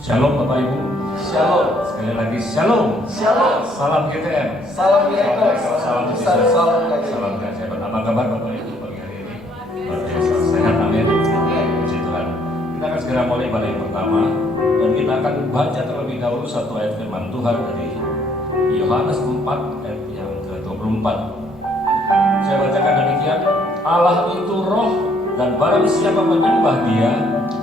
Shalom Bapak Ibu. Shalom. Sekali lagi shalom. Shalom. Salam GTM. Salam miracle. Salam besar. Salam gaji. Salam GTM. Apa kabar Bapak Ibu pagi hari ini? Luar biasa. Sehat, amin. Puji Tuhan. Kita akan segera mulai pada yang pertama dan kita akan baca terlebih dahulu satu ayat firman Tuhan dari Yohanes 4 ayat yang ke-24. Saya bacakan demikian. Allah itu roh, dan barang siapa menyembah Dia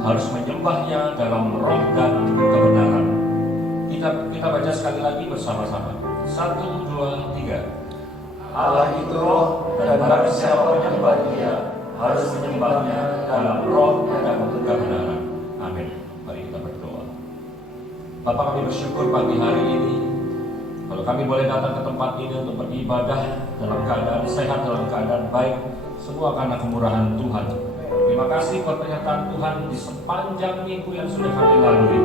harus menyembahnya dalam roh dan kebenaran. Kita baca sekali lagi bersama-sama. 1, 2, 3. Allah itu roh, dan barang siapa menyembah Dia harus menyembahnya dalam roh dan kebenaran. Amin. Mari kita berdoa. Bapak, kami bersyukur pagi hari ini kalau kami boleh datang ke tempat ini untuk beribadah dalam keadaan sehat, dalam keadaan baik, semua karena kemurahan Tuhan. Terima kasih buat pernyataan Tuhan di sepanjang minggu yang sudah kami lalui.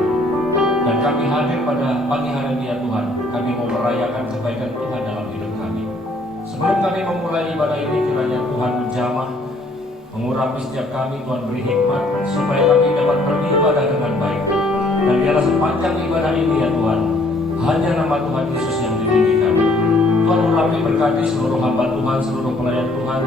Dan kami hadir pada pagi hari ini ya Tuhan. Kami mau merayakan kebaikan Tuhan dalam hidup kami. Sebelum kami memulai ibadah ini, kiranya Tuhan menjamah, mengurapi setiap kami. Tuhan beri hikmat supaya kami dapat beribadah dengan baik. Dan biarlah sepanjang ibadah ini ya Tuhan, hanya nama Tuhan Yesus yang ditinggikan. Tuhan urapi berkati seluruh hamba Tuhan, seluruh pelayan Tuhan.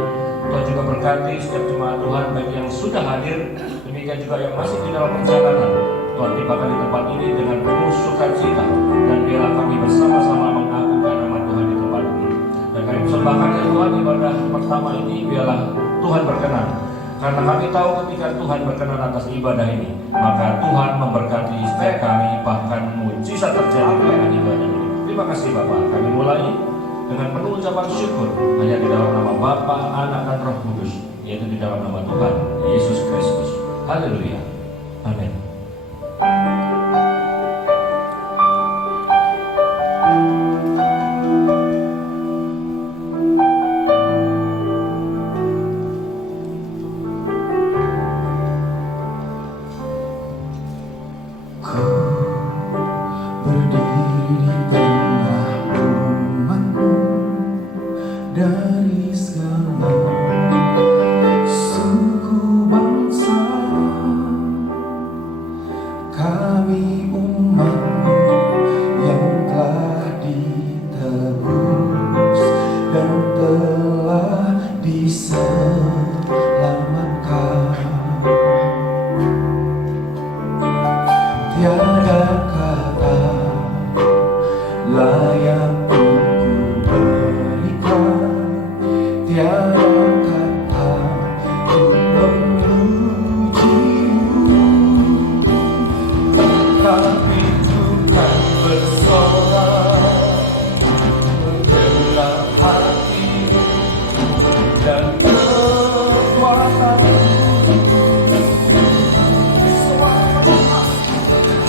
Tuhan juga berkati setiap jemaat Tuhan, baik yang sudah hadir, demikian juga yang masih di dalam perjalanan. Tuhan tibakan di tempat ini dengan penuh sukacita, dan biarlah kami bersama-sama mengagungkan nama Tuhan di tempat ini. Dan kami persembahkan ya Tuhan, ibadah pertama ini biarlah Tuhan berkenan. Karena kami tahu ketika Tuhan berkenan atas ibadah ini, maka Tuhan memberkati setiap kami, bahkan mujizat terjadi dengan ibadah ini. Terima kasih Bapak. Kami mulai dengan penuh ucapan syukur hanya di dalam nama Bapa, Anak, dan Roh Kudus, yaitu di dalam nama Tuhan Yesus Kristus. Haleluya. Amin.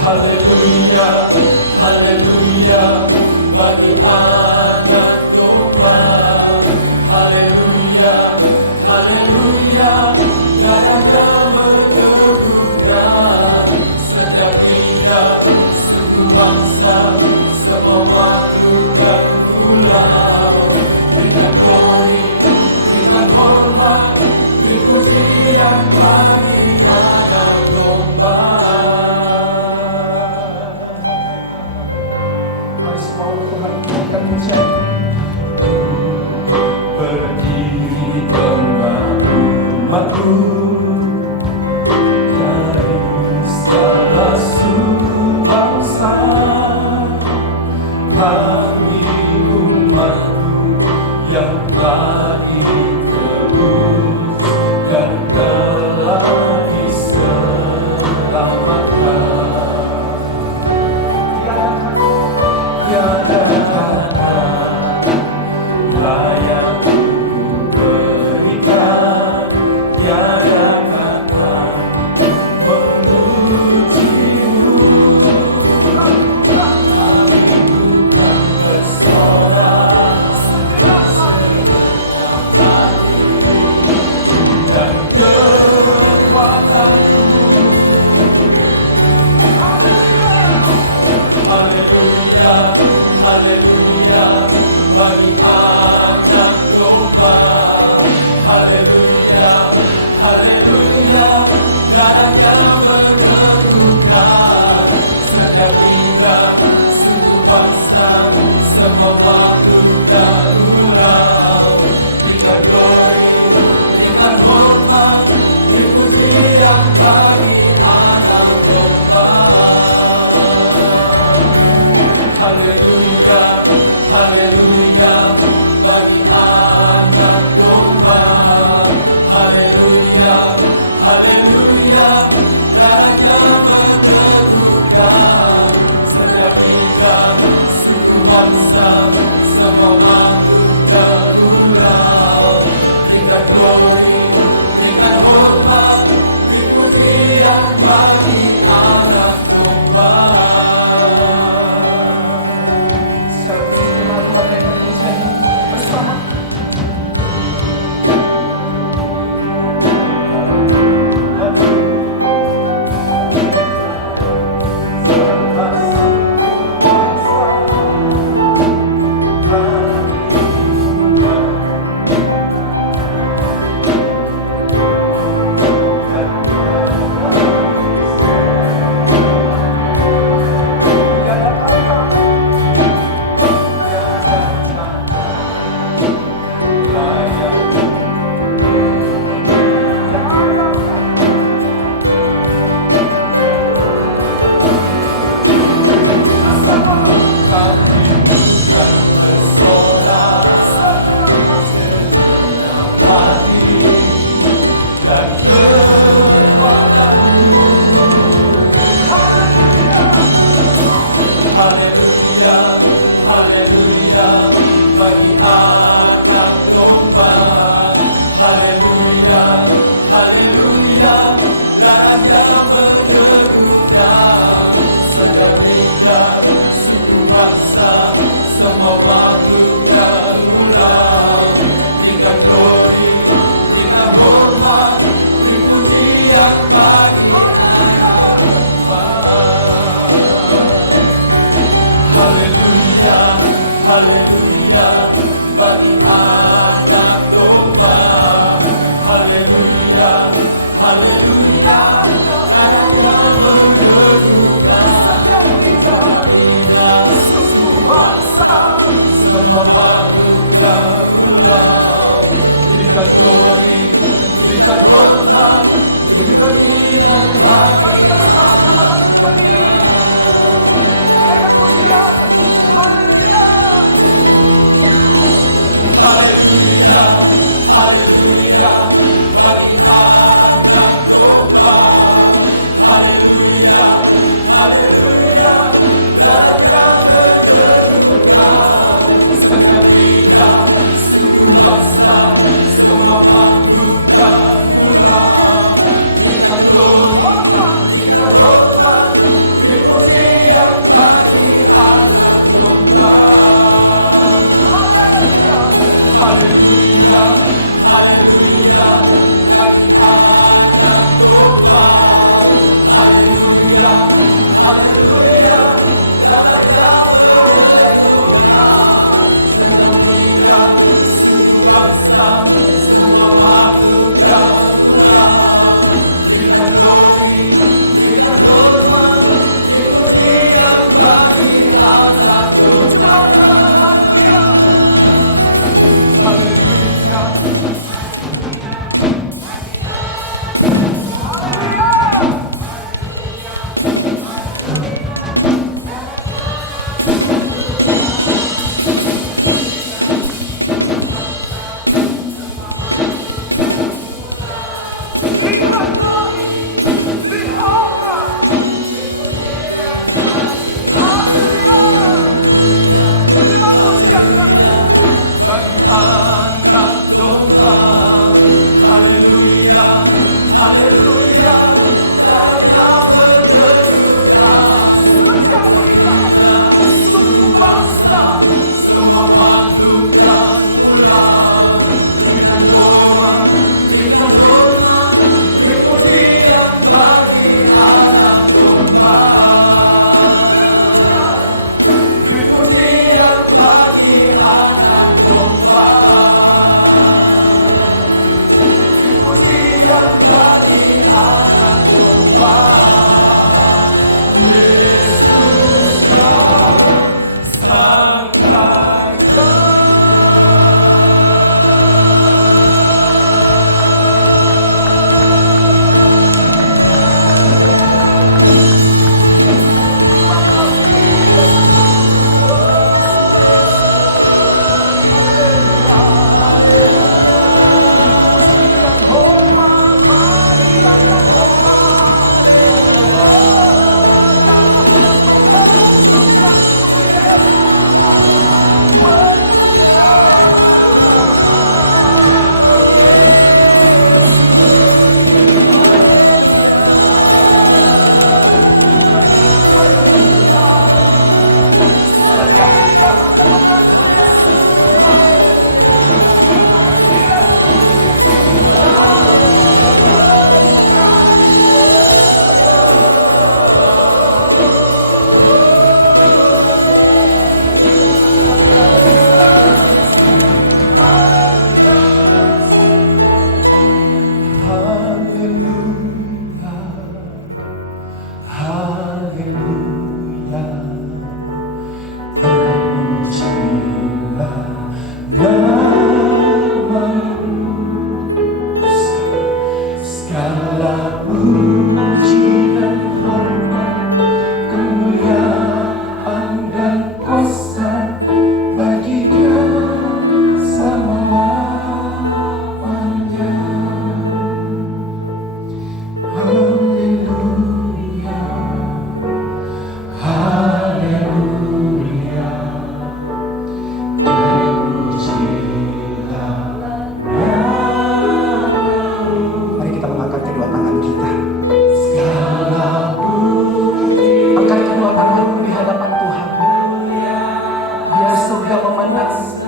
Haleluya, haleluya. haleluya, haleluya, bagi anak domba. Haleluya, haleluya, Raja berkedudukan. Setiap bidang, suku bangsa, semua makhluk dan gurau. Berikan glory, berikan hormat, pujian bagi anak domba. Secara khusus jemaat Tuhan yang Indonesia ini bersama. Haleluya, haleluya, bagi anak domba. Haleluya, haleluya, Raja berkedudukan. Setiap bidang, suku bangsa, semua makhluk dan gurau. Berikan glory, berikan hormat, pujian bagi haleluya, haleluya, bagi anak domba. Haleluya, haleluya, Raja berkedudukan. Suku bangsa, semua makhluk dan gurau. Berikan glory, berikan hormat, berikan pujian bagi bersama-sama lagi berdiri. Haleluya, haleluya, bagi anak domba. Haleluya, haleluya, Raja berkedudukan. Setiap bidang, suku bangsa, semua makhluk dan gurau. Berikan glory, berikan hormat, pujian bagi anak domba. Haleluya, haleluya, bagi anak domba. Haleluya, haleluya, Raja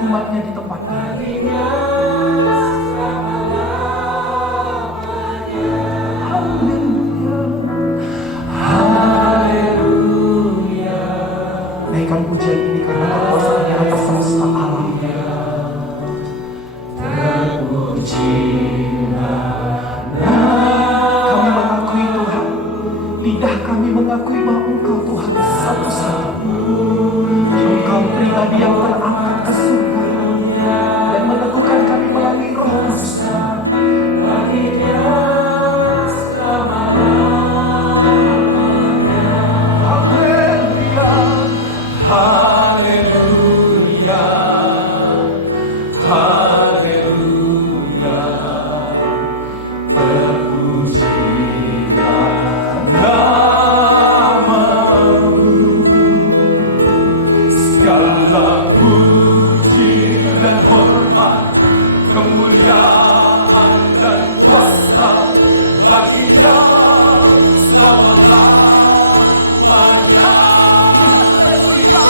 umatnya di tempat ini. Haleluya. Naikkan pujian ini karena kekuasaannya atas semesta alam. Kami mengakui Tuhan, lidah kami mengakui bahwa Engkau Tuhan satu-satunya. Engkau pribadi yang terangkat ke surga dan meneguhkan kami melalui Roh Haleluya, haleluya, haleluya. Terpujilah namamu, segala puji dan hormat, kemuliaan dan kuasa baginya selama-lamanya. Haleluya, haleluya,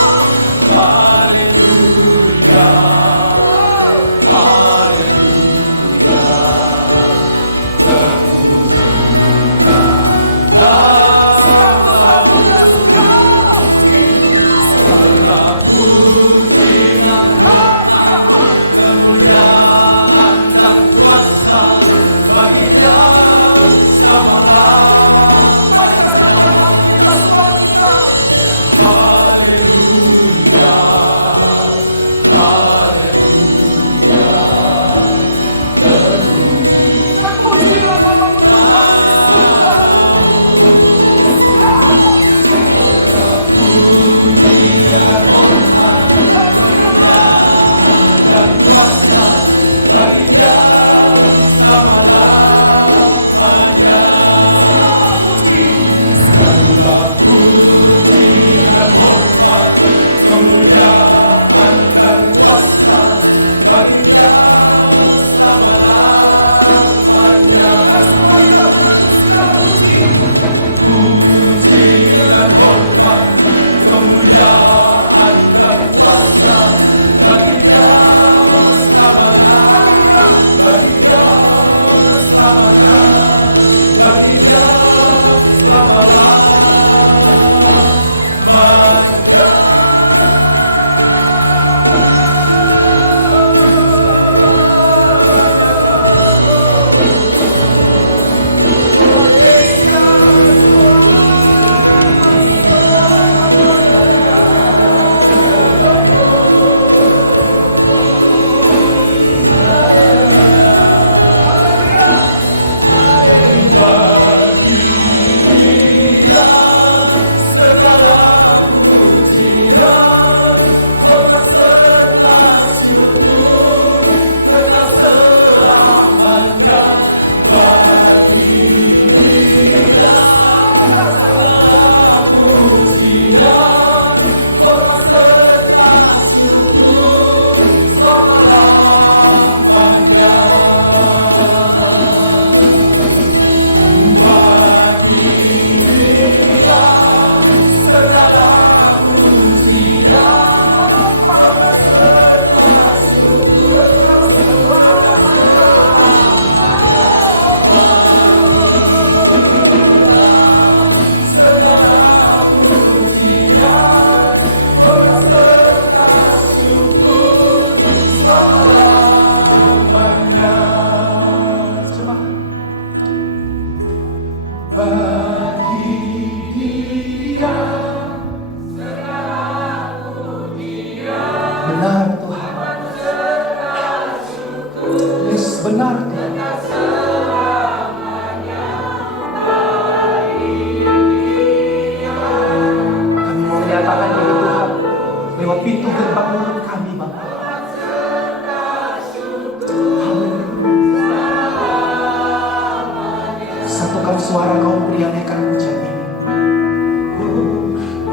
suara kaum pria naikkan pujian ini.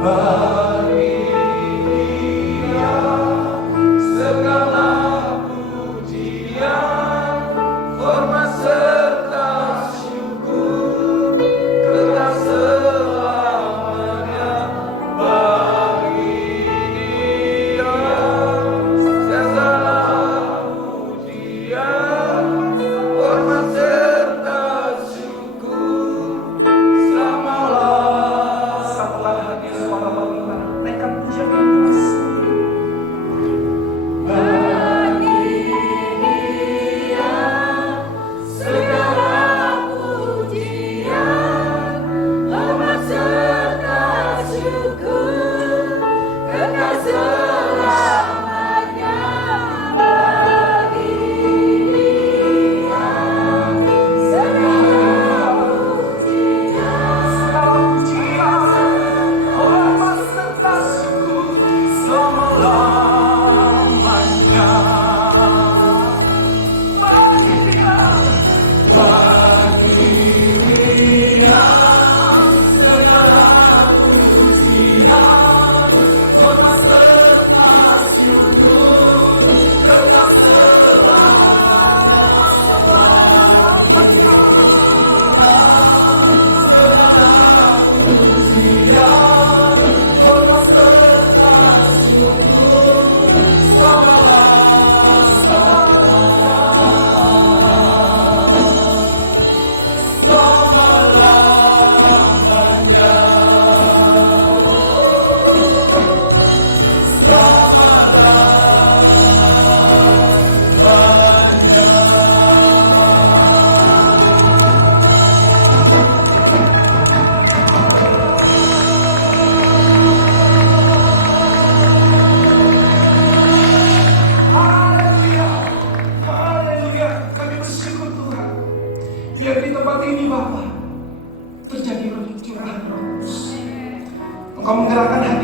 Bagi Dia segala pujian, hormat serta syukur kekal selamanya. Bagi Dia segala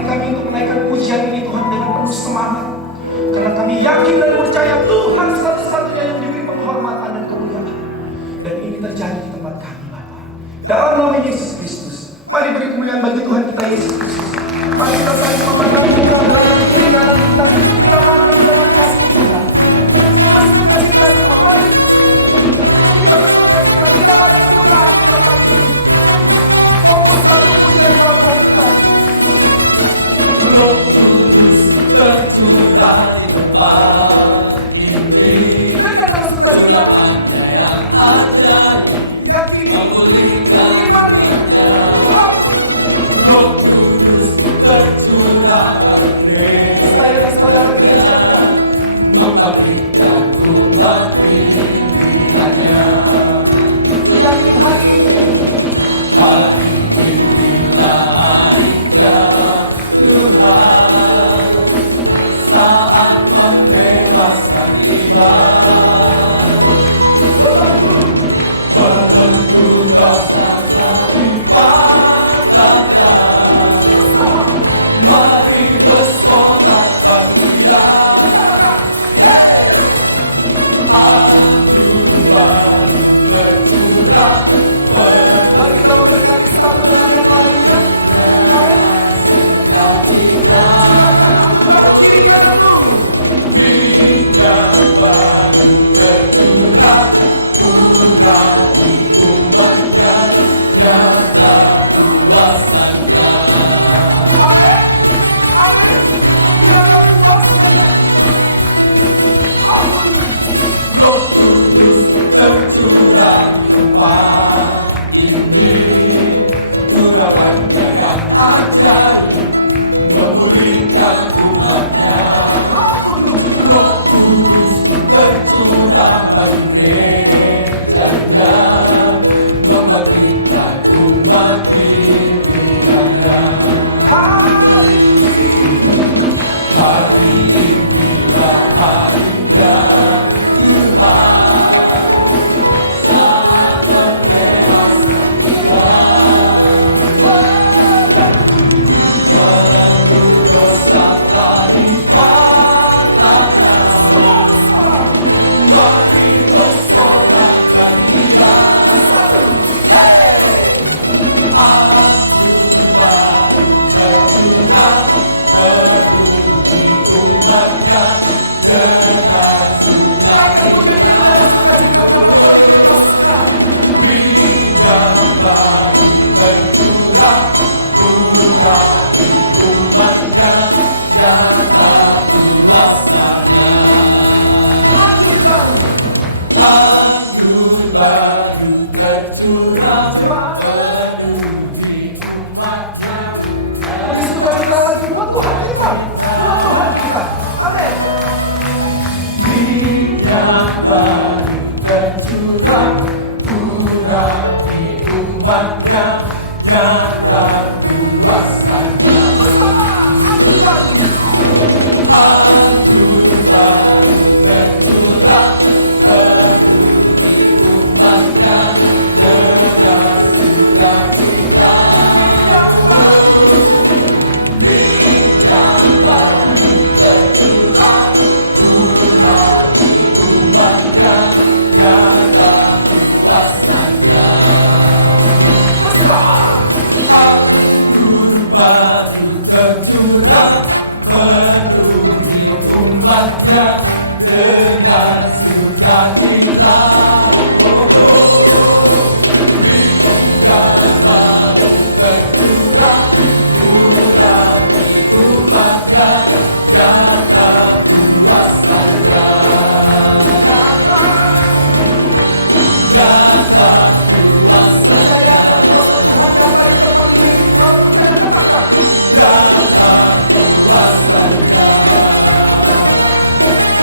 kami untuk menaikkan pujian ini Tuhan dengan penuh semangat. Karena kami yakin dan percaya Tuhan satu-satunya yang diberi penghormatan dan kemuliaan. Dan ini terjadi di tempat kami Bapa. Dalam nama Yesus Kristus, mari beri kemuliaan bagi Tuhan kita Yesus Kristus. Mari kita saling memandang muka belakang kiri kanan kita. Kita pandang dengan kasih Tuhan. Mari kita mari kita bersuka cita, tidak ada kedukaan di tempat ini. Fokus satu pujian buat Tuhan kita. Roh Kudus tercurah di tempat ini. Mereka dalam sukacita Doanya yang ajaib yakin memulihkan imani. Roh Kudus tercurah di Saya dan saudara gerejakan membangkitkan umat pilihannya. yakin hari ini Hari inilah harinya Tuhan, saat membebaskan iman. Belenggu dosa dipatahkan, mari bersorak bahagia. Tuhan bersurah, mari kita memberkati satu dengan yang lainnya. minyak baru bersurah, pulang diumatkan, nyata kuasanya. Amin. Amin. Jangan kuasanya. Roh Kudus tercurah di tempat ini, urapannya yang ajaib memulihkan umatnya. Roh Kudus tercurah bagi gerejanya, membangkitkan umat pilihannya. Hari inilah harinya Tuhan, saat membebaskan belenggu dosa telah dipatahkan, mari bersorak bahagia. Aku baru berjuang memuji umatnya dengan sunat. Minyak baru bercurah, pulang umatnya, nyata kuasanya. Anggur baru tercurah, penuhi umatnya. Lebih suka kita lagi buat Tuhan kita. Buat Tuhan kita. Amin. Minyak baru tercurah, kurangi umatnya, nyata kuasanya. Bersama aku baru. Anggur baru tercurah, penuhi umatnya, dengan sukacita. Yang baru. Minyak baru tercurah, kurangi umatnya, nyata kuasanya. Bersama. Anggur baru tercurah, penuhi umatnya, dengan sukacita. Minyak baru tercurah, kurangi umatnya, nyata kuasanya. Nyata Percaya dan kuasa Tuhan datang di tempat ini. Kalau percaya katakan. nyata kuasanya.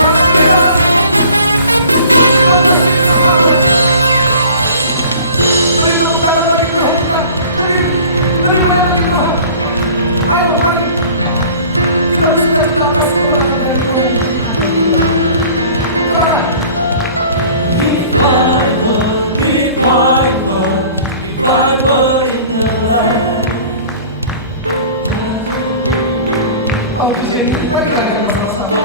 Haleluya. tahu pujian ini, mari kita dengarkan bersama-sama.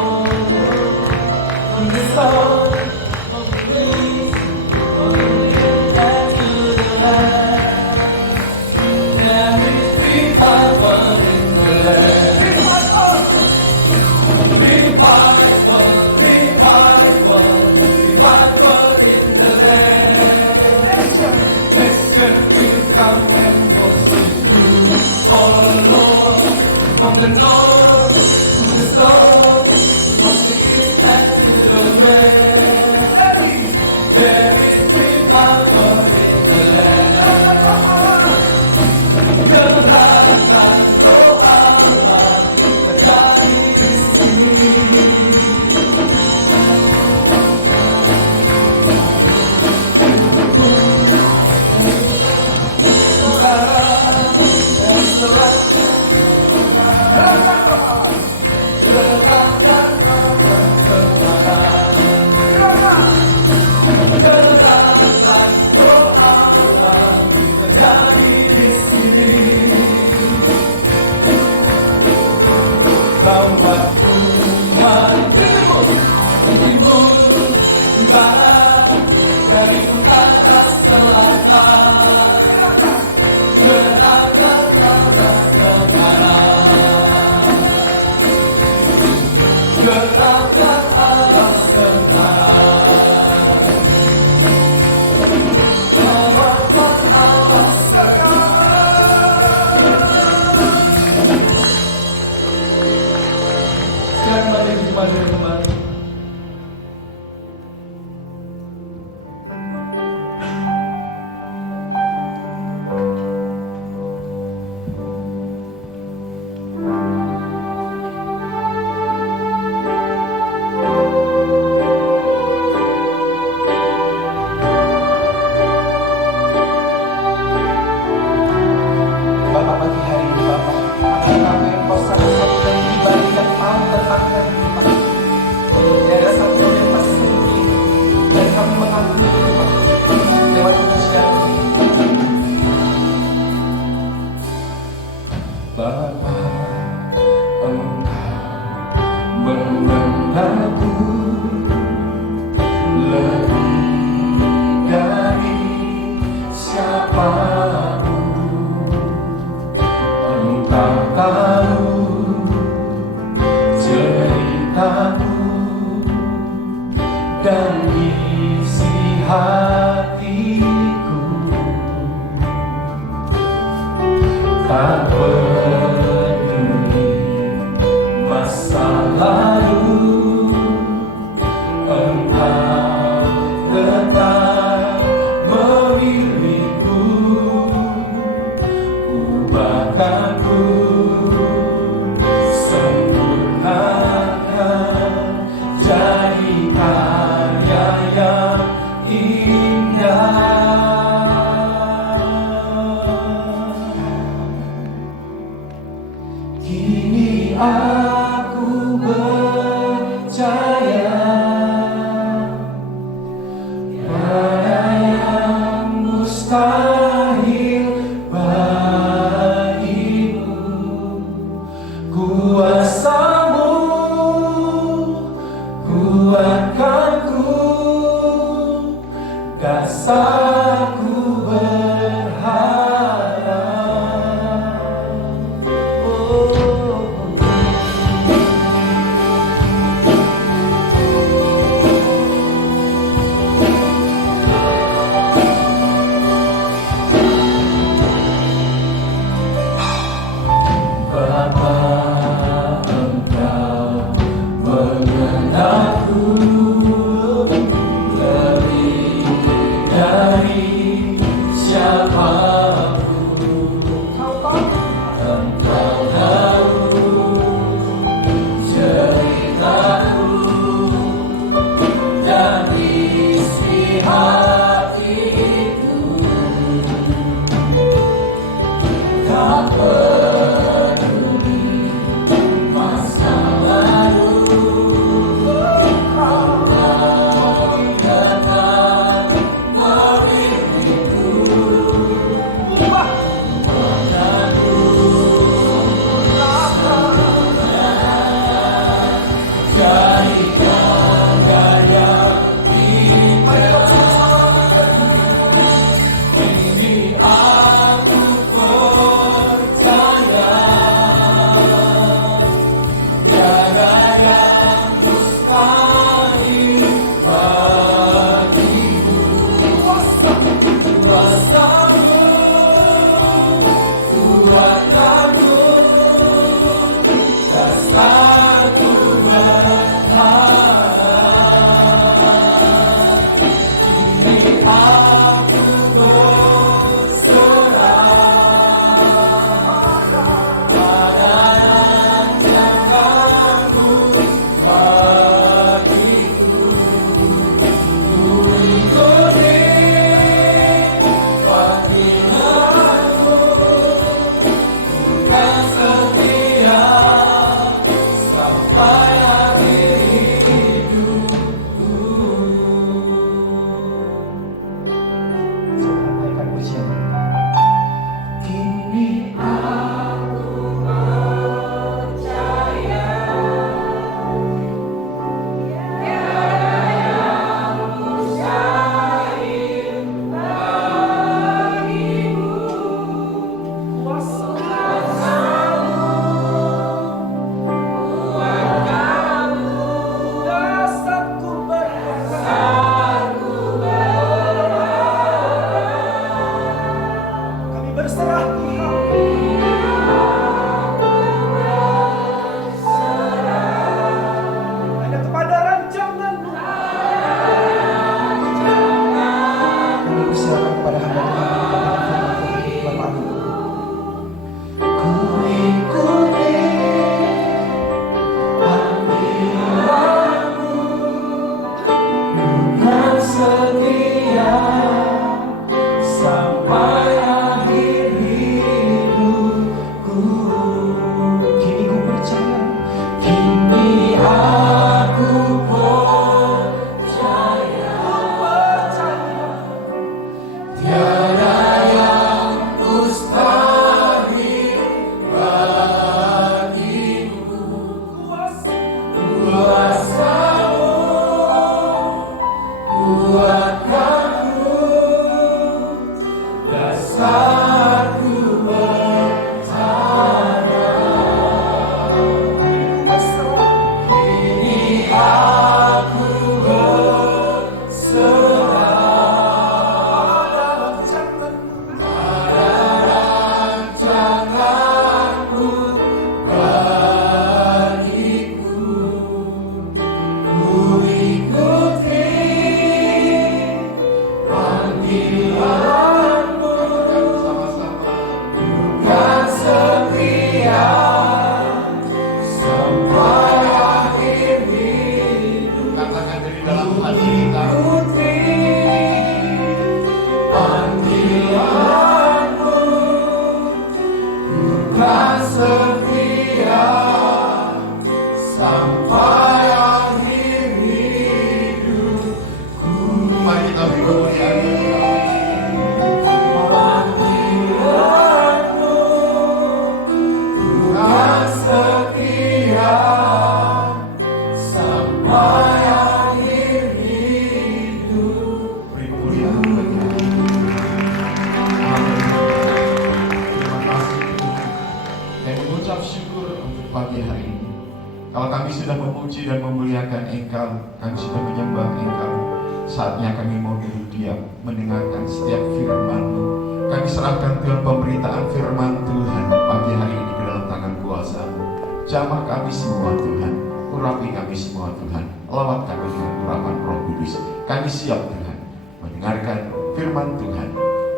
Jamah kami semua Tuhan, urapi kami semua Tuhan, lawat kami dengan urapan Roh Kudus. Kami siap Tuhan mendengarkan firman Tuhan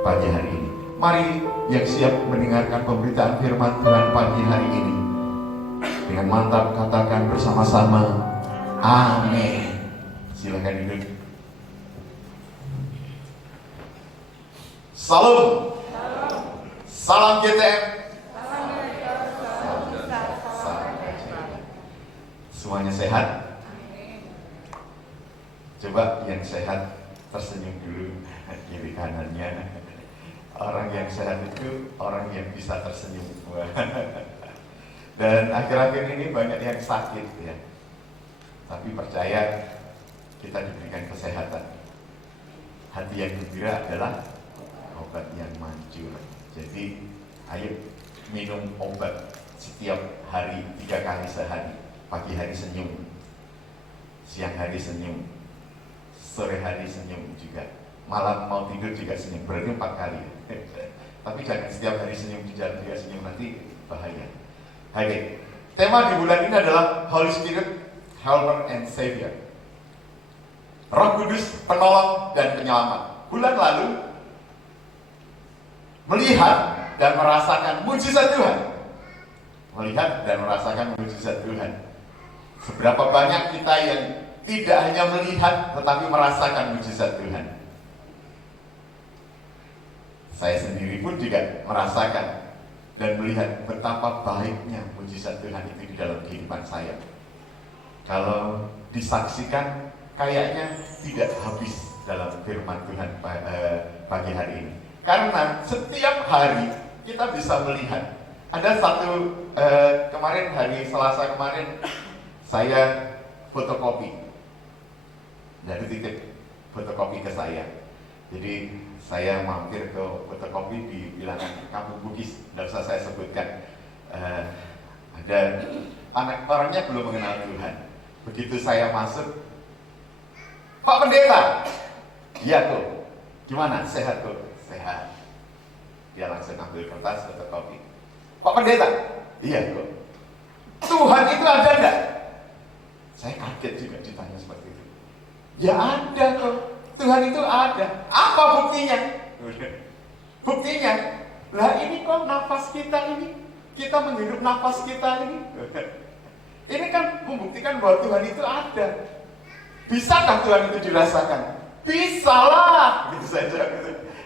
pagi hari ini. Mari yang siap mendengarkan pemberitaan firman Tuhan pagi hari ini, dengan mantap katakan bersama-sama, amin. Silakan duduk. Salam. Salam GTM. Semuanya sehat? Coba yang sehat tersenyum dulu kiri kanannya. Orang yang sehat itu orang yang bisa tersenyum. Dan akhir-akhir ini banyak yang sakit ya. Tapi percaya kita diberikan kesehatan. Hati yang gembira adalah obat yang manjur. Jadi ayo minum obat setiap hari 3 kali sehari. Pagi hari senyum, siang hari senyum, sore hari senyum juga, malam mau tidur juga senyum, berarti 4 kali. Tapi jangan setiap hari senyum di jalan juga senyum, nanti bahaya. Oke, Tema di bulan ini adalah Holy Spirit, Helper and Savior. Roh Kudus, penolong dan penyelamat. Bulan lalu melihat dan merasakan mujizat Tuhan. Melihat dan merasakan mujizat Tuhan. Seberapa banyak kita yang tidak hanya melihat tetapi merasakan mujizat Tuhan. Saya sendiri pun juga merasakan dan melihat betapa baiknya mujizat Tuhan itu di dalam kehidupan saya. Kalau disaksikan, kayaknya tidak habis dalam firman Tuhan pagi hari ini. Karena setiap hari kita bisa melihat. Ada satu kemarin hari Selasa kemarin saya fotokopi. Dari titip fotokopi ke saya. Jadi saya mampir ke fotokopi di bilangan Kampung Bugis, tidak usah saya sebutkan. Ada orangnya belum mengenal Tuhan. Begitu saya masuk, Pak Pendeta, iya tuh, gimana? Sehat tuh? Sehat. Dia langsung ambil kertas fotokopi. Pak Pendeta, iya tuh. Tuhan itu ada enggak? Saya kaget juga ditanya seperti itu. Ya ada tuh. Tuhan itu ada. Apa buktinya? Buktinya, lah ini kok nafas kita ini, kita menghirup nafas kita ini. Ini kan membuktikan bahwa Tuhan itu ada. Bisakah Tuhan itu dirasakan? Bisalah, gitu saja.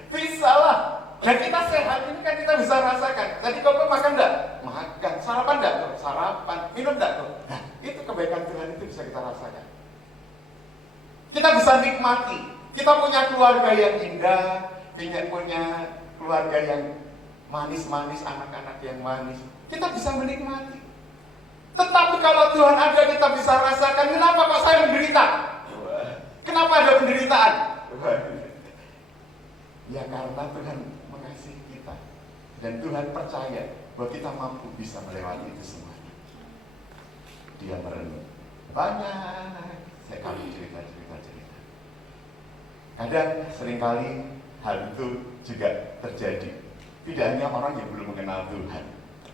Bisalah. Dan kita sehat ini kan kita bisa rasakan. Tadi kau makan enggak? Makan. Sarapan enggak? Sarapan. Minum enggak? Nah, itu kebaikan Tuhan itu bisa kita rasakan. Kita bisa nikmati. Kita punya keluarga yang indah, punya keluarga yang manis-manis, anak-anak yang manis. Kita bisa menikmati. Tetapi kalau Tuhan ada, kita bisa rasakan. Kenapa kok saya menderita? Kenapa ada penderitaan? Ya karena Tuhan mengasihi kita. Dan Tuhan percaya bahwa kita mampu bisa melewati itu semua. Dia merenung. Banyak. Saya kali cerita-cerita. Kadang seringkali hal itu juga terjadi. Tidak hanya orang yang belum mengenal Tuhan.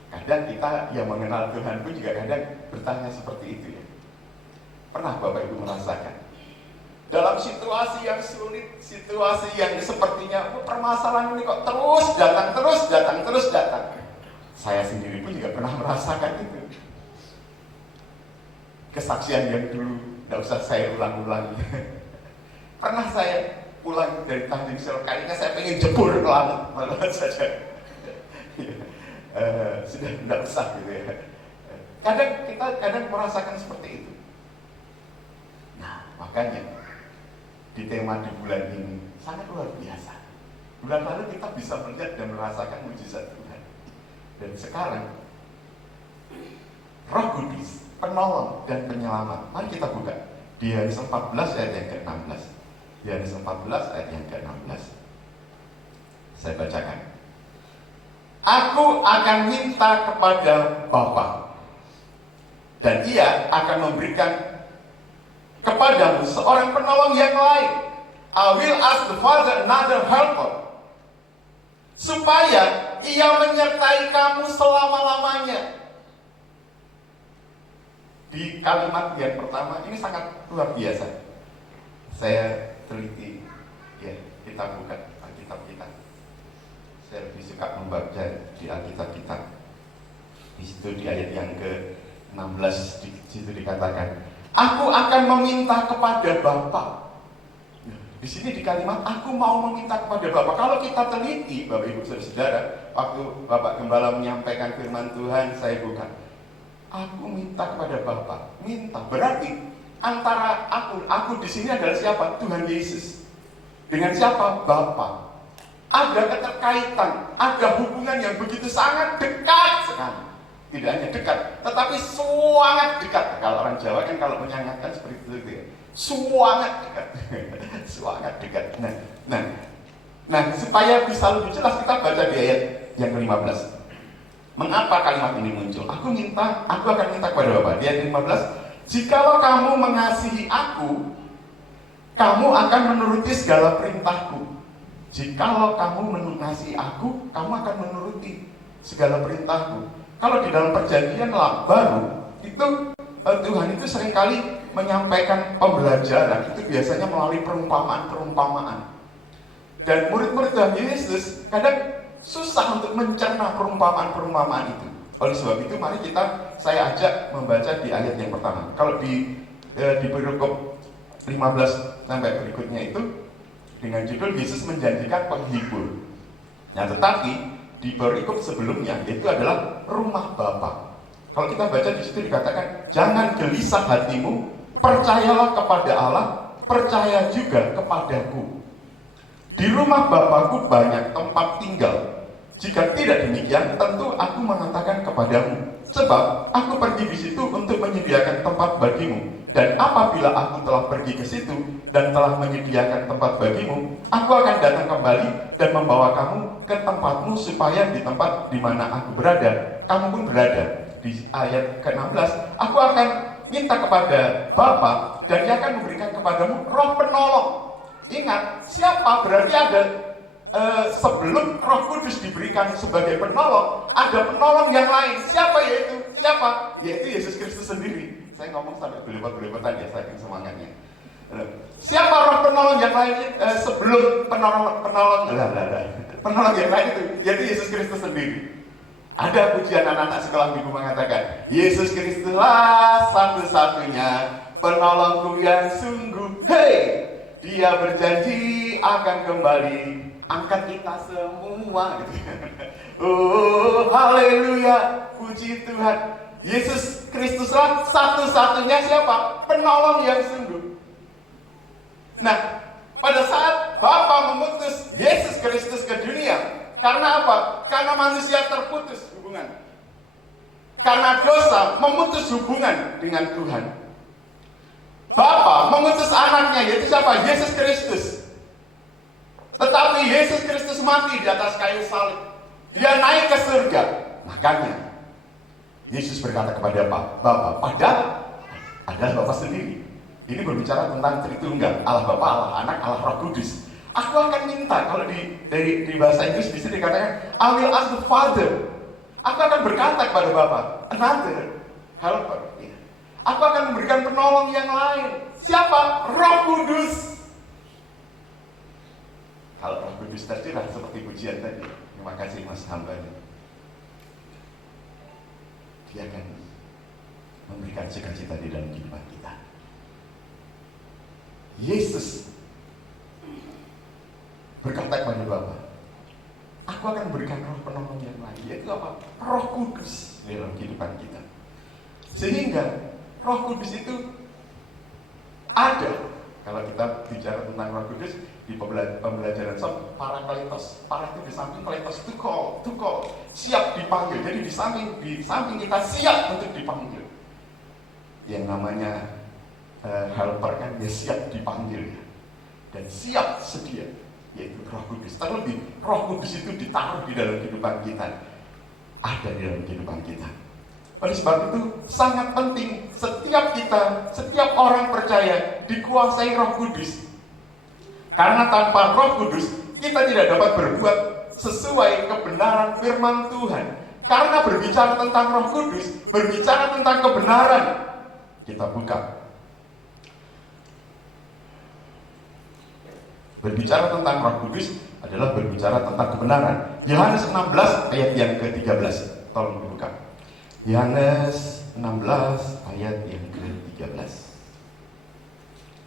Kadang kita yang mengenal Tuhan pun juga kadang bertanya seperti itu ya. Pernah Bapak Ibu merasakan? Dalam situasi yang sulit, situasi yang sepertinya permasalahan ini kok terus datang. Saya sendiri pun juga pernah merasakan itu. Kesaksian yang dulu, tidak usah saya ulang-ulang. Pernah saya pulang dari Tanjung Selor, kayaknya saya pengen jebur ke langit, malah saja. Sudah tidak usah gitu ya. Kadang merasakan seperti itu. Nah, makanya di tema di bulan ini sangat luar biasa. Bulan lalu kita bisa melihat dan merasakan mujizat Tuhan. Dan sekarang Roh Kudus, penolong dan penyelamat. Mari kita buka di Yohanes 14 ayat yang ke-16. Yohanes 14 ayat yang ke-16. Saya bacakan. Aku akan minta kepada Bapa, dan Ia akan memberikan kepadamu seorang penolong yang lain. I will ask the Father another helper, supaya Ia menyertai kamu selama-lamanya. Di kalimat yang pertama ini sangat luar biasa. Saya teliti, ya, kita buka Alkitab kita. Saya lebih suka membaca di Alkitab kita. Di situ di ayat yang ke-16 di situ dikatakan, aku akan meminta kepada Bapa. Di sini di kalimat aku mau meminta kepada Bapa. Kalau kita teliti, Bapak Ibu Saudara, waktu Bapak Gembala menyampaikan firman Tuhan, saya buka. Aku minta kepada Bapa. Minta berarti antara aku di sini adalah siapa? Tuhan Yesus. Dengan siapa? Bapa. Ada keterkaitan, ada hubungan yang begitu sangat dekat sekali. Tidak hanya dekat, tetapi sangat dekat. Kalau orang Jawa kan kalau menyangatkan seperti itu ya. Sangat dekat. Sangat dekat. Nah, supaya bisa lebih jelas kita baca di ayat yang ke-15. Mengapa kalimat ini muncul? Aku akan minta kepada Bapa. Di ayat 15. Jikalau kamu mengasihi aku, kamu akan menuruti segala perintahku. Jikalau kamu mengasihi aku, kamu akan menuruti segala perintahku. Kalau di dalam perjanjian baru itu Tuhan itu seringkali menyampaikan pembelajaran itu biasanya melalui perumpamaan-perumpamaan. Dan murid-murid Tuhan Yesus kadang susah untuk mencerna perumpamaan-perumpamaan itu. Oleh sebab itu mari saya ajak membaca di ayat yang pertama. Kalau di perikop 15 sampai berikutnya itu dengan judul Yesus menjanjikan penghibur. Nah, tetapi di perikop sebelumnya itu adalah rumah Bapa. Kalau kita baca di situ dikatakan, jangan gelisah hatimu, percayalah kepada Allah, percaya juga kepadaku. Di rumah Bapakku banyak tempat tinggal. Jika tidak demikian, tentu aku mengatakan kepadamu, sebab aku pergi di situ untuk menyediakan tempat bagimu. Dan apabila aku telah pergi ke situ dan telah menyediakan tempat bagimu, aku akan datang kembali dan membawa kamu ke tempatmu, supaya di tempat di mana aku berada, kamu pun berada. Di ayat ke-16, aku akan minta kepada Bapa dan Dia akan memberikan kepadamu Roh Penolong. Ingat, siapa? Berarti ada sebelum Roh Kudus diberikan sebagai penolong, ada penolong yang lain. Siapa yaitu? Siapa? Yaitu Yesus Kristus sendiri. Saya ngomong sampai belepat-belepatan ya, saking semangatnya. Siapa Roh Penolong yang lain sebelum penolong yang lain itu? Yaitu Yesus Kristus sendiri. Ada pujian anak-anak sekolah minggu mengatakan, Yesus Kristuslah satu-satunya penolongku yang sungguh. Hei, Dia berjanji akan kembali angkat kita semua. Oh, haleluya, puji Tuhan. Yesus Kristuslah satu-satunya siapa? Penolong yang sungguh. Nah, pada saat Bapa mengutus Yesus Kristus ke dunia, karena apa? Karena manusia terputus hubungan. Karena dosa memutus hubungan dengan Tuhan. Bapa mengutus anaknya, yaitu siapa? Yesus Kristus. Tetapi Yesus Kristus mati di atas kayu salib. Dia naik ke surga. Makanya Yesus berkata kepada Bapa, padahal adalah Bapa sendiri. Ini berbicara tentang Tritunggal, Allah Bapa, Allah Anak, Allah Roh Kudus. Aku akan minta, kalau dari bahasa Inggris bisa dikatakan, I will ask the Father. Aku akan berkata kepada Bapa, another helper. Aku akan memberikan penolong yang lain. Siapa? Roh Kudus. Kalau Roh Kudus tercurah seperti pujian tadi, terima kasih Mas hambanya. Dia akan memberikan sukacita di dalam kehidupan kita. Yesus berkata kepada Bapa, aku akan berikan roh penolong yang lain, yaitu apa? Roh Kudus di dalam kehidupan kita. Sehingga Roh Kudus itu ada. Kalau kita bicara tentang Roh Kudus di pembelajaran parakletos. Para itu di samping kletos, to call, siap dipanggil. Jadi di samping kita siap untuk dipanggil. Yang namanya helper kan dia siap dipanggil dan siap sedia, yaitu Roh Kudus. Terlebih Roh Kudus itu ditaruh di dalam kehidupan kita, ada di dalam kehidupan kita. Oleh sebab itu sangat penting setiap orang percaya dikuasai Roh Kudus. Karena tanpa Roh Kudus kita tidak dapat berbuat sesuai kebenaran firman Tuhan. Karena berbicara tentang Roh Kudus, berbicara tentang kebenaran. Kita buka. Berbicara tentang Roh Kudus adalah berbicara tentang kebenaran. Yohanes 16 ayat yang ke-13. Tolong dibuka. Yohanes 16 ayat yang ke-13.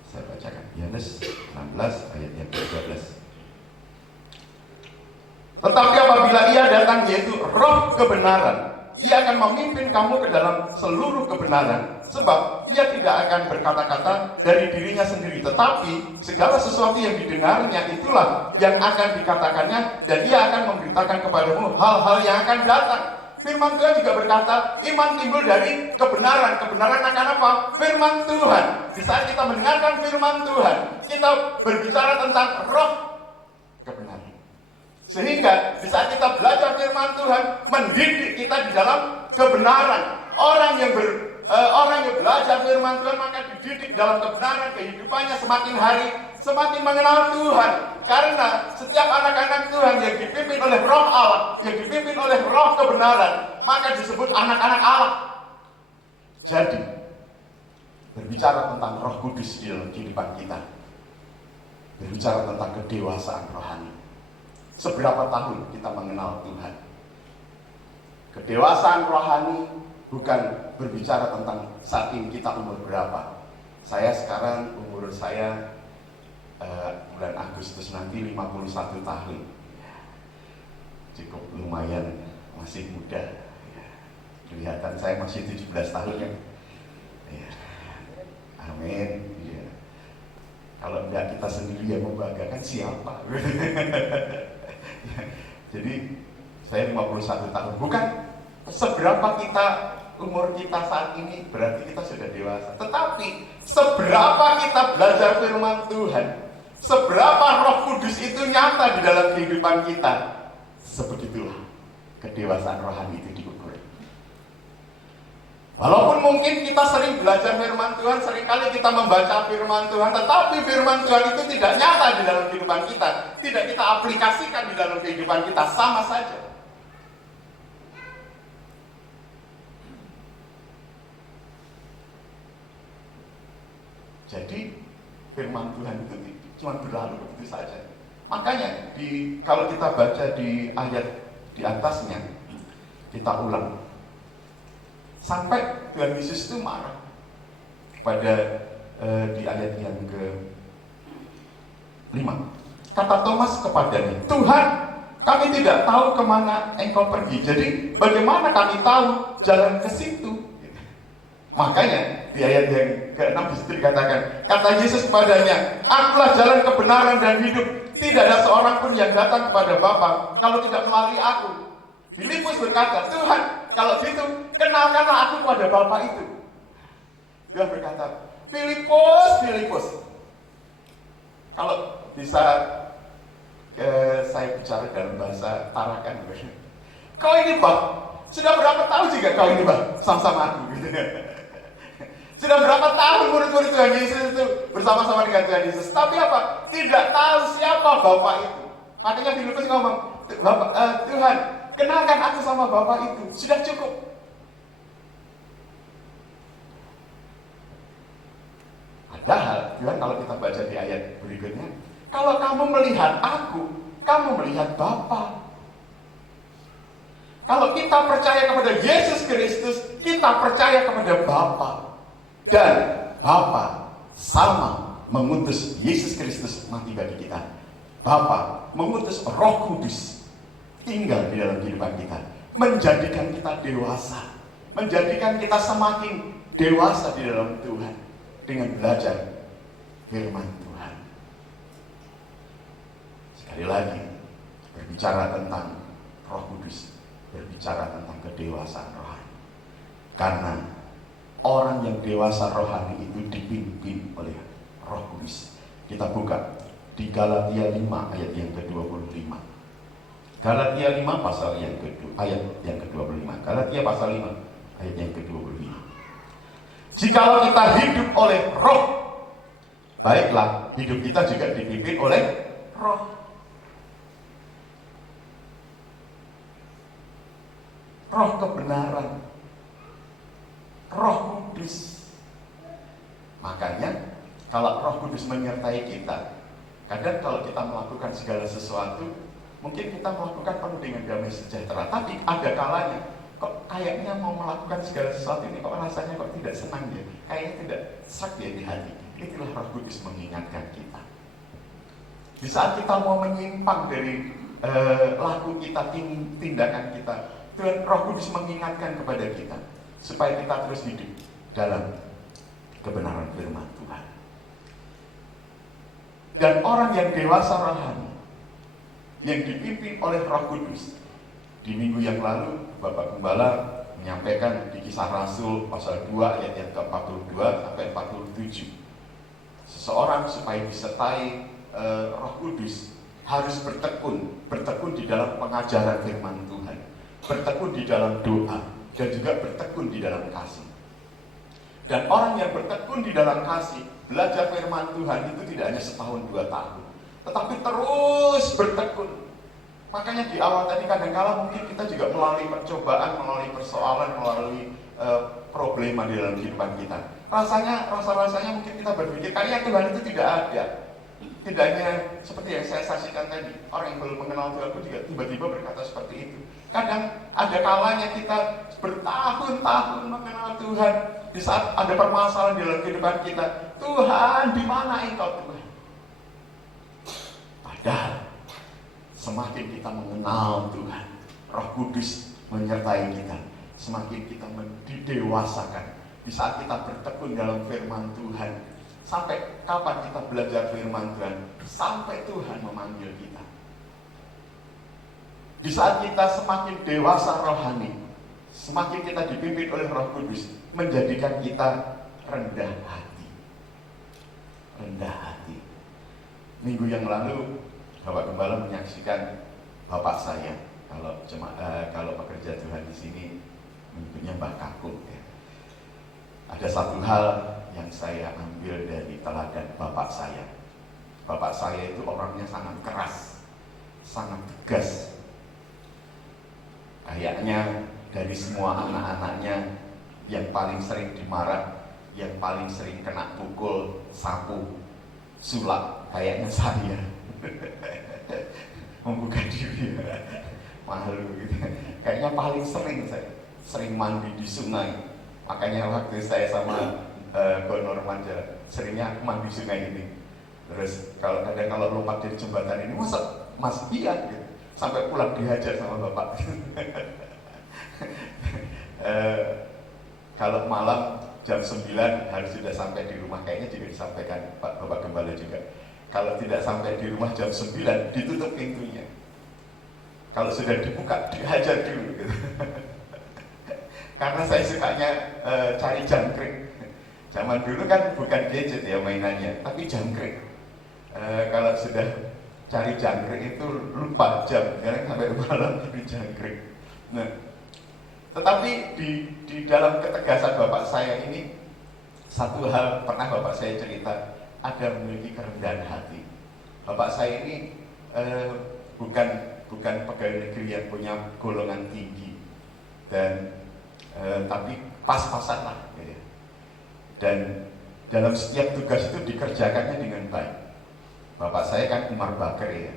Saya bacakan. Yohanes 16 ayat yang ke-13. Tetapi apabila Ia datang, yaitu Roh kebenaran, Ia akan memimpin kamu ke dalam seluruh kebenaran. Sebab Ia tidak akan berkata-kata dari dirinya sendiri, tetapi segala sesuatu yang didengarnya itulah yang akan dikatakannya, dan Ia akan memberitakan kepadamu hal-hal yang akan datang. Firman Tuhan juga berkata, iman timbul dari kebenaran. Kebenaran akan apa? Firman Tuhan. Di saat kita mendengarkan firman Tuhan, kita berbicara tentang roh kebenaran. Sehingga di saat kita belajar firman Tuhan, mendidik kita di dalam kebenaran. Orang yang yang belajar firman Tuhan maka dididik dalam kebenaran kehidupannya semakin hari semakin mengenal Tuhan. Karena setiap anak-anak Tuhan yang dipimpin oleh Roh Allah, yang dipimpin oleh Roh kebenaran, maka disebut anak-anak Allah. Jadi, berbicara tentang Roh Kudus di dalam kehidupan kita, berbicara tentang kedewasaan rohani. Seberapa tahun kita mengenal Tuhan? Kedewasaan rohani bukan berbicara tentang saat ini kita umur berapa. Saya sekarang umur saya bulan Agustus nanti 51 tahun. Cukup lumayan, masih muda. Kelihatan saya masih 17 tahun kan. Ya. Amin. Ya. Kalau enggak kita sendiri yang membanggakan siapa? Jadi saya 51 tahun. Bukan seberapa umur kita saat ini berarti kita sudah dewasa. Tetapi seberapa kita belajar firman Tuhan, seberapa Roh Kudus itu nyata di dalam kehidupan kita, sebegitulah kedewasaan rohani itu diukur. Walaupun mungkin kita sering belajar firman Tuhan, seringkali kita membaca firman Tuhan, tetapi firman Tuhan itu tidak nyata di dalam kehidupan kita, tidak kita aplikasikan di dalam kehidupan kita, sama saja. Jadi firman Tuhan itu cuma berlalu begitu saja. Makanya kalau kita baca di ayat di atasnya, kita ulang. Sampai Tuhan Yesus itu marah pada di ayat yang ke-5. Kata Thomas kepadanya, Tuhan, kami tidak tahu kemana engkau pergi. Jadi bagaimana kami tahu jalan ke situ? Makanya di ayat yang ke-6 disitu dikatakan, kata Yesus kepadanya, akulah jalan kebenaran dan hidup. Tidak ada seorang pun yang datang kepada Bapa kalau tidak melalui aku. Filipus berkata, Tuhan, kalau gitu kenalkanlah aku kepada Bapa itu. Dia berkata, Filipus. Kalau bisa saya bicara dalam bahasa Tarakan, kau ini Bang, sudah berapa tahun juga kau ini Bang sama-sama aku gitu. Sudah berapa tahun murid-murid Tuhan Yesus itu bersama-sama dengan Tuhan Yesus, tapi apa? Tidak tahu siapa Bapa itu. Makanya Filipus ngomong, Tuhan, kenalkan aku sama Bapa itu, sudah cukup. Padahal Tuhan kalau kita baca di ayat berikutnya, kalau kamu melihat aku, kamu melihat Bapa. Kalau kita percaya kepada Yesus Kristus, kita percaya kepada Bapa. Dan Bapa sama mengutus Yesus Kristus mati bagi kita. Bapa mengutus Roh Kudus tinggal di dalam kehidupan kita, menjadikan kita dewasa, menjadikan kita semakin dewasa di dalam Tuhan dengan belajar firman Tuhan. Sekali lagi, berbicara tentang Roh Kudus, berbicara tentang kedewasaan rohani. Karena orang yang dewasa rohani itu dipimpin oleh Roh Kudus. Kita buka di Galatia 5 ayat yang ke-25. Galatia 5 pasal yang ayat yang ke-25. Galatia pasal 5 ayat yang ke-25. Jikalau kita hidup oleh Roh, baiklah hidup kita juga dipimpin oleh Roh. Roh kebenaran, Roh Kudus. Makanya kalau Roh Kudus menyertai kita, kadang kalau kita melakukan segala sesuatu, mungkin kita melakukan penuh dengan damai sejahtera, tapi ada kalanya kok kayaknya mau melakukan segala sesuatu ini kok rasanya kok tidak senang ya, kayaknya tidak serak ya di hati. Itulah Roh Kudus mengingatkan kita. Di saat kita mau menyimpang dari laku kita, tindakan kita, Tuhan Roh Kudus mengingatkan kepada kita supaya kita terus hidup dalam kebenaran firman Tuhan. Dan orang yang dewasa rohani yang dipimpin oleh Roh Kudus, di minggu yang lalu Bapak Gembala menyampaikan di Kisah Rasul pasal 2 ayat yang ke-42 sampai 47. Seseorang supaya disertai Roh Kudus harus bertekun di dalam pengajaran firman Tuhan, bertekun di dalam doa, dan juga bertekun di dalam kasih. Dan orang yang bertekun di dalam kasih, belajar firman Tuhan itu tidak hanya setahun 2 tahun, tetapi terus bertekun. Makanya di awal tadi kadang-kala mungkin kita juga melalui percobaan, melalui persoalan, melalui problema di dalam kehidupan kita. Rasa-rasanya mungkin kita berpikir karya Tuhan itu tidak ada. Tidak hanya seperti yang saya saksikan tadi, orang yang belum mengenal Tuhan pun juga tiba-tiba berkata seperti itu. Kadang ada kalanya kita bertahun-tahun mengenal Tuhan, di saat ada permasalahan di dalam kehidupan kita, Tuhan, di mana Engkau Tuhan? Padahal semakin kita mengenal Tuhan, Roh Kudus menyertai kita, semakin kita didewasakan. Di saat kita bertekun dalam firman Tuhan, sampai kapan kita belajar firman Tuhan? Sampai Tuhan memanggil kita. Di saat kita semakin dewasa rohani, semakin kita dipimpin oleh Roh Kudus, menjadikan kita rendah hati. Rendah hati. Minggu yang lalu Bapak Gembala menyaksikan bapak saya. Kalau pekerja Tuhan di sini menyebutnya Mbak Kakung ya. Ada satu hal yang saya ambil dari teladan bapak saya. Bapak saya itu orangnya sangat keras, sangat tegas. Kayaknya dari semua anak-anaknya yang paling sering dimarah, yang paling sering kena pukul, sapu, sulap, kayaknya saya. Membuka diri, malu gitu. Kayaknya paling sering saya, sering mandi di sungai. Makanya waktu saya sama Gonor Manja, seringnya aku mandi sungai ini. Terus kalau lompat dari jembatan ini, mas iya gitu. Sampai pulang dihajar sama bapak. Kalau malam jam 9 harus sudah sampai di rumah, kayaknya juga disampaikan Bapak Gembala juga. Kalau tidak sampai di rumah jam 9, ditutup pintunya. Kalau sudah dibuka, dihajar dulu gitu. Karena saya sukanya cari jangkrik. Zaman dulu kan bukan gadget ya mainannya, tapi jangkrik. Kalau sudah cari jangkrik itu lupa jam, karena sampai malam cari jangkrik. Nah, tetapi di dalam ketegasan bapak saya ini, satu hal pernah bapak saya cerita, ada memiliki kerendahan hati. Bapak saya ini bukan pegawai negeri yang punya golongan tinggi, dan tapi pas-pasan lah gitu. Dan dalam setiap tugas itu dikerjakannya dengan baik. Bapak saya kan Umar Bakar ya,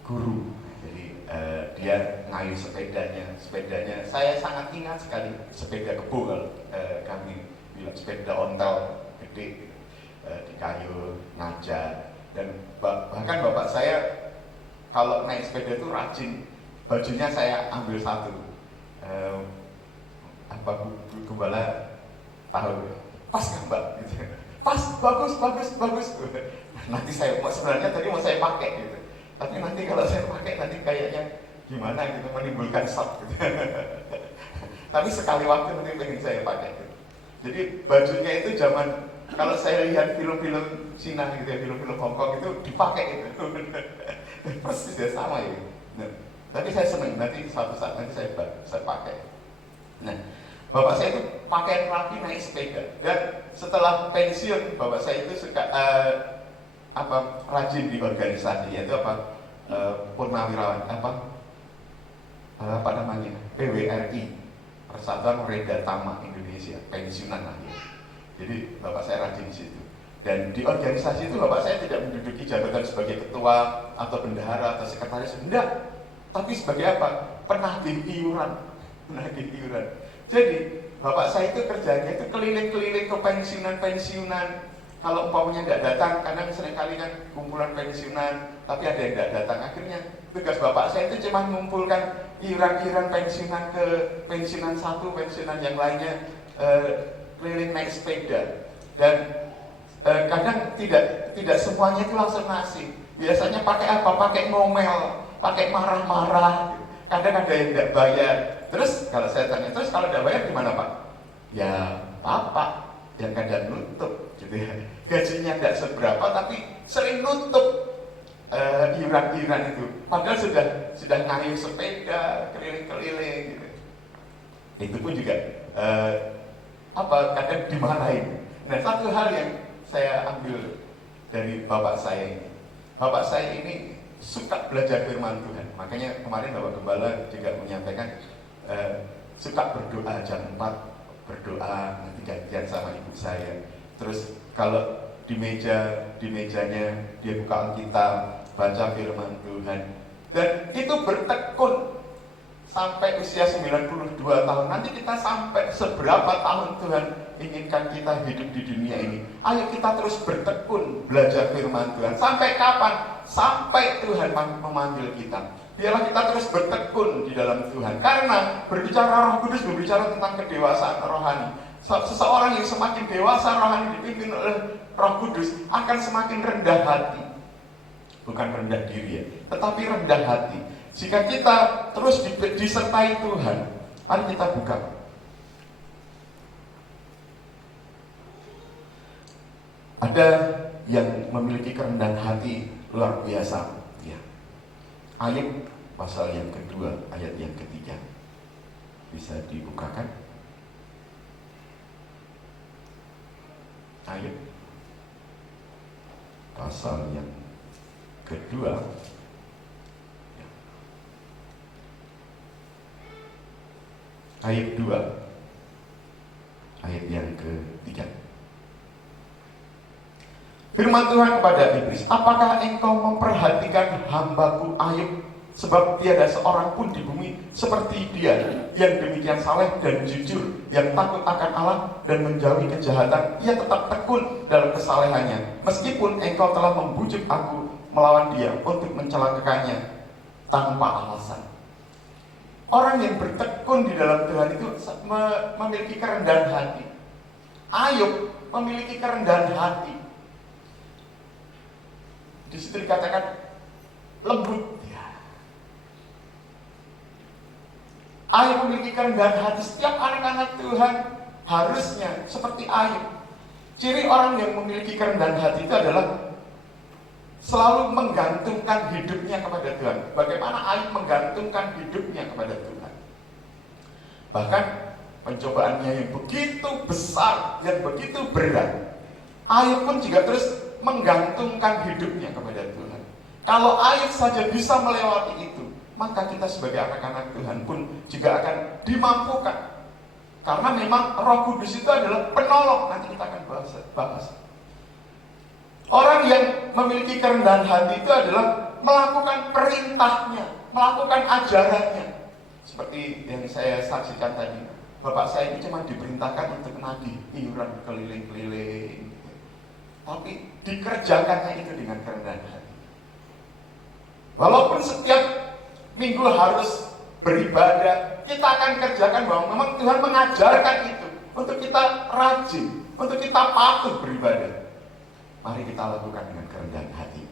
guru. Jadi dia ngayuh sepedanya saya sangat ingat sekali, sepeda kebo kalau kami bilang, sepeda ontel gede di kayu, ngajar. Dan bahkan bapak saya kalau naik sepeda itu rajin, bajunya saya ambil satu. Bu Gembala tahu, pas kan Mbak? Gitu. Pas, bagus. Nanti sebenarnya tadi mau saya pakai gitu. Tapi nanti kalau saya pakai nanti kayaknya gimana gitu, menimbulkan shock gitu. Tapi sekali waktu nanti pengen saya pakai gitu. Jadi bajunya itu zaman, kalau saya lihat film-film Cina gitu ya, film-film Hongkong itu dipakai gitu. Persis ya, sama ya. Nah, tapi saya senang, nanti suatu saat nanti saya pakai. Nah, bapak saya itu pakaian rapi naik sepeda. Dan setelah pensiun, bapak saya itu suka rajin di organisasi, yaitu purnawirawan, PWRI, Persatuan Reda Tama Indonesia, pensiunan lah ya. Jadi bapak saya rajin di situ. Dan di organisasi itu bapak saya tidak menduduki jabatan sebagai ketua atau bendahara atau sekretaris, enggak. Tapi sebagai apa? Penagih iuran. Jadi bapak saya itu kerjanya itu keliling-keliling ke pensiunan. Kalau umpamanya tidak datang, kadang seringkali kan kumpulan pensiunan, tapi ada yang tidak datang. Akhirnya tugas bapak saya itu cuma mengumpulkan iuran pensiunan ke pensiunan satu, pensiunan yang lainnya, keliling naik sepeda. Dan kadang tidak semuanya itu langsung ngasih. Biasanya pakai apa? Pakai ngomel, pakai marah-marah. Kadang ada yang tidak bayar. Terus kalau saya tanya, terus kalau tidak bayar gimana Pak? Ya Bapak yang kadang nutup gitu ya. Gajinya tidak seberapa tapi sering nutup iuran itu. Padahal sudah ngayuh sepeda keliling-keliling gitu. Itu pun juga kadang dimarahin. Nah, satu hal yang saya ambil dari bapak saya ini, bapak saya ini suka belajar firman Tuhan. Makanya kemarin Bapak Gembala juga menyampaikan suka berdoa jam 4, berdoa nanti gantian sama ibu saya. Terus kalau di mejanya dia buka Alkitab, baca firman Tuhan, dan itu bertekun sampai usia 92 tahun. Nanti kita sampai seberapa tahun Tuhan inginkan kita hidup di dunia ini. Ayo kita terus bertekun belajar firman Tuhan. Sampai kapan? Sampai Tuhan memanggil kita. Biarlah kita terus bertekun di dalam Tuhan. Karena berbicara Roh Kudus berbicara tentang kedewasaan rohani. Seseorang yang semakin dewasa rohani dipimpin oleh Roh Kudus akan semakin rendah hati. Bukan rendah diri ya, tetapi rendah hati. Jika kita terus disertai Tuhan, mari kita buka. Ada yang memiliki kerendahan hati luar biasa. Ya. Ayub pasal yang kedua, ayat yang ketiga. Bisa dibukakan? Ayub pasal yang kedua. Ayat 2, ayat yang ketiga. Firman Tuhan kepada Iblis, apakah engkau memperhatikan hambaku Ayub? Sebab tiada seorang pun di bumi seperti dia, yang demikian saleh dan jujur, yang takut akan Allah dan menjauhi kejahatan. Ia tetap tekun dalam kesalehannya, meskipun engkau telah membujuk aku melawan dia untuk mencelakakannya tanpa alasan. Orang yang bertekun di dalam Tuhan itu memiliki kerendahan hati. Ayub memiliki kerendahan hati. Di situ dikatakan lembut. Ya. Ayub memiliki kerendahan hati. Setiap anak-anak Tuhan harusnya seperti Ayub. Ciri orang yang memiliki kerendahan hati itu adalah selalu menggantungkan hidupnya kepada Tuhan. Bagaimana Ayub menggantungkan hidupnya kepada Tuhan. Bahkan pencobaannya yang begitu besar, yang begitu berat, Ayub pun juga terus menggantungkan hidupnya kepada Tuhan. Kalau Ayub saja bisa melewati itu, maka kita sebagai anak-anak Tuhan pun juga akan dimampukan. Karena memang Roh Kudus itu adalah penolong. Nanti kita akan bahas. Orang yang memiliki kerendahan hati itu adalah melakukan perintahnya, melakukan ajarannya. Seperti yang saya saksikan tadi, bapak saya ini cuma diperintahkan untuk menagih iuran keliling-keliling, tapi dikerjakannya itu dengan kerendahan hati. Walaupun setiap minggu harus beribadah, kita akan kerjakan bahwa memang Tuhan mengajarkan itu untuk kita rajin, untuk kita patuh beribadah. Mari kita lakukan dengan kerendahan hati.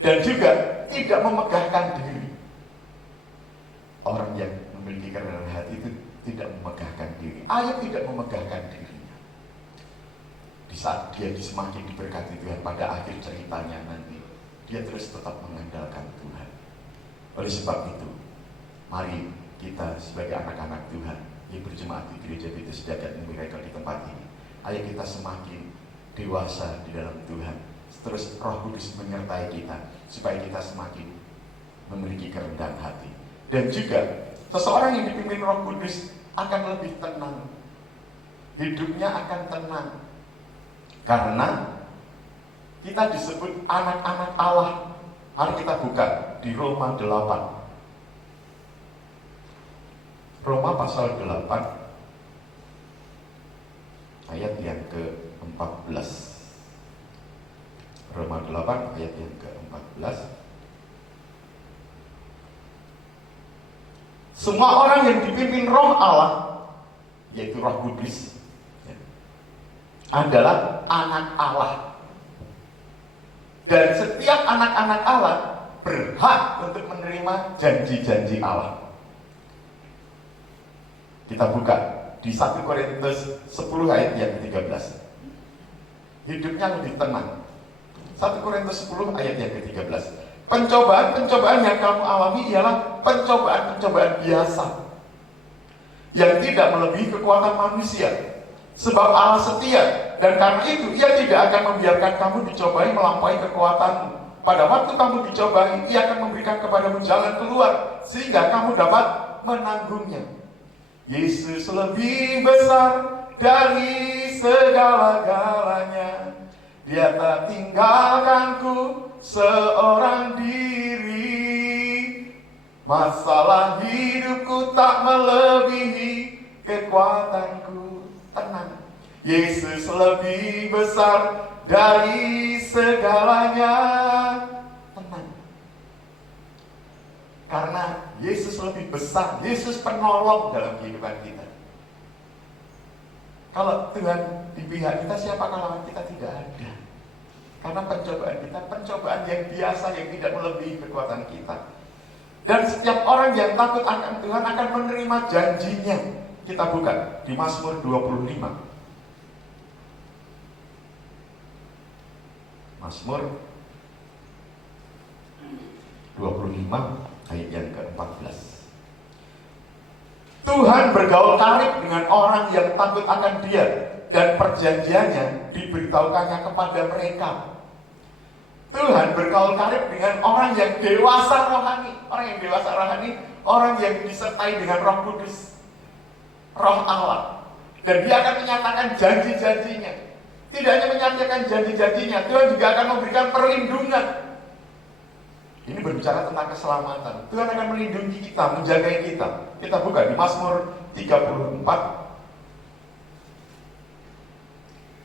Dan juga tidak memegahkan diri. Orang yang memiliki kerendahan hati itu tidak memegahkan diri. Ayub tidak memegahkan dirinya. Di saat dia semakin diberkati Tuhan pada akhir ceritanya nanti, dia terus tetap mengandalkan Tuhan. Oleh sebab itu, mari kita sebagai anak-anak Tuhan yang berjemaat di Gereja Baptis Dagat Miracle di tempat ini, ayo kita semakin dewasa di dalam Tuhan. Terus Roh Kudus menyertai kita supaya kita semakin memiliki kerendahan hati. Dan juga seseorang yang dipimpin Roh Kudus akan lebih tenang. Hidupnya akan tenang. Karena kita disebut anak-anak Allah. Mari kita buka di Roma 8. Roma pasal 8 ayat yang ke-14. Roma 8 ayat yang ke-14. Semua orang yang dipimpin Roh Allah, yaitu Roh Kudus, adalah anak Allah. Dan setiap anak-anak Allah berhak untuk menerima janji-janji Allah. Kita buka di 1 Korintus 10 ayat yang ke-13. Hidupnya lebih tenang. 1 Korintus 10 ayat yang ke-13. Pencobaan-pencobaan yang kamu alami ialah pencobaan-pencobaan biasa yang tidak melebihi kekuatan manusia. Sebab Allah setia, dan karena itu Ia tidak akan membiarkan kamu dicobai melampaui kekuatanmu. Pada waktu kamu dicobai, Ia akan memberikan kepadamu jalan keluar, sehingga kamu dapat menanggungnya. Yesus lebih besar dari segala-galanya. Dia tak tinggalkanku seorang diri. Masalah hidupku tak melebihi kekuatanku. Tenang, Yesus lebih besar dari segalanya. Tenang, karena Yesus lebih besar. Yesus penolong dalam kehidupan kita. Kalau Tuhan di pihak kita, siapa lawan kita? Tidak ada. Karena pencobaan kita, pencobaan yang biasa, yang tidak melebihi kekuatan kita. Dan setiap orang yang takut akan Tuhan akan menerima janjinya. Kita buka di Mazmur 25. Mazmur 25 ayat yang ke-14. Tuhan bergaul karib dengan orang yang takut akan Dia, dan perjanjiannya diberitahukannya kepada mereka. Tuhan bergaul karib dengan orang yang dewasa rohani. Orang yang dewasa rohani, orang yang disertai dengan Roh Kudus, Roh Allah. Dan Dia akan menyatakan janji-janjinya. Tidak hanya menyatakan janji-janjinya, Tuhan juga akan memberikan perlindungan. Ini berbicara tentang keselamatan. Tuhan akan melindungi kita, menjaga kita. Kita buka di Mazmur 34.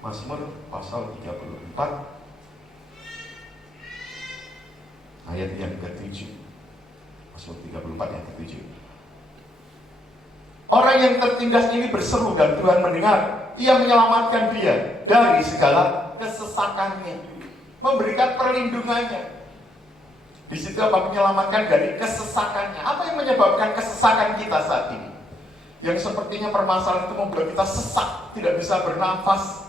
Mazmur pasal 34 ayat yang ke-7. Mazmur 34 yang ke-7. Orang yang tertindas ini berseru dan Tuhan mendengar. Ia menyelamatkan dia dari segala kesesakannya, memberikan perlindungannya. Di situ apa? Menyelamatkan dari kesesakannya. Apa yang menyebabkan kesesakan kita saat ini? Yang sepertinya permasalahan itu membuat kita sesak, tidak bisa bernafas,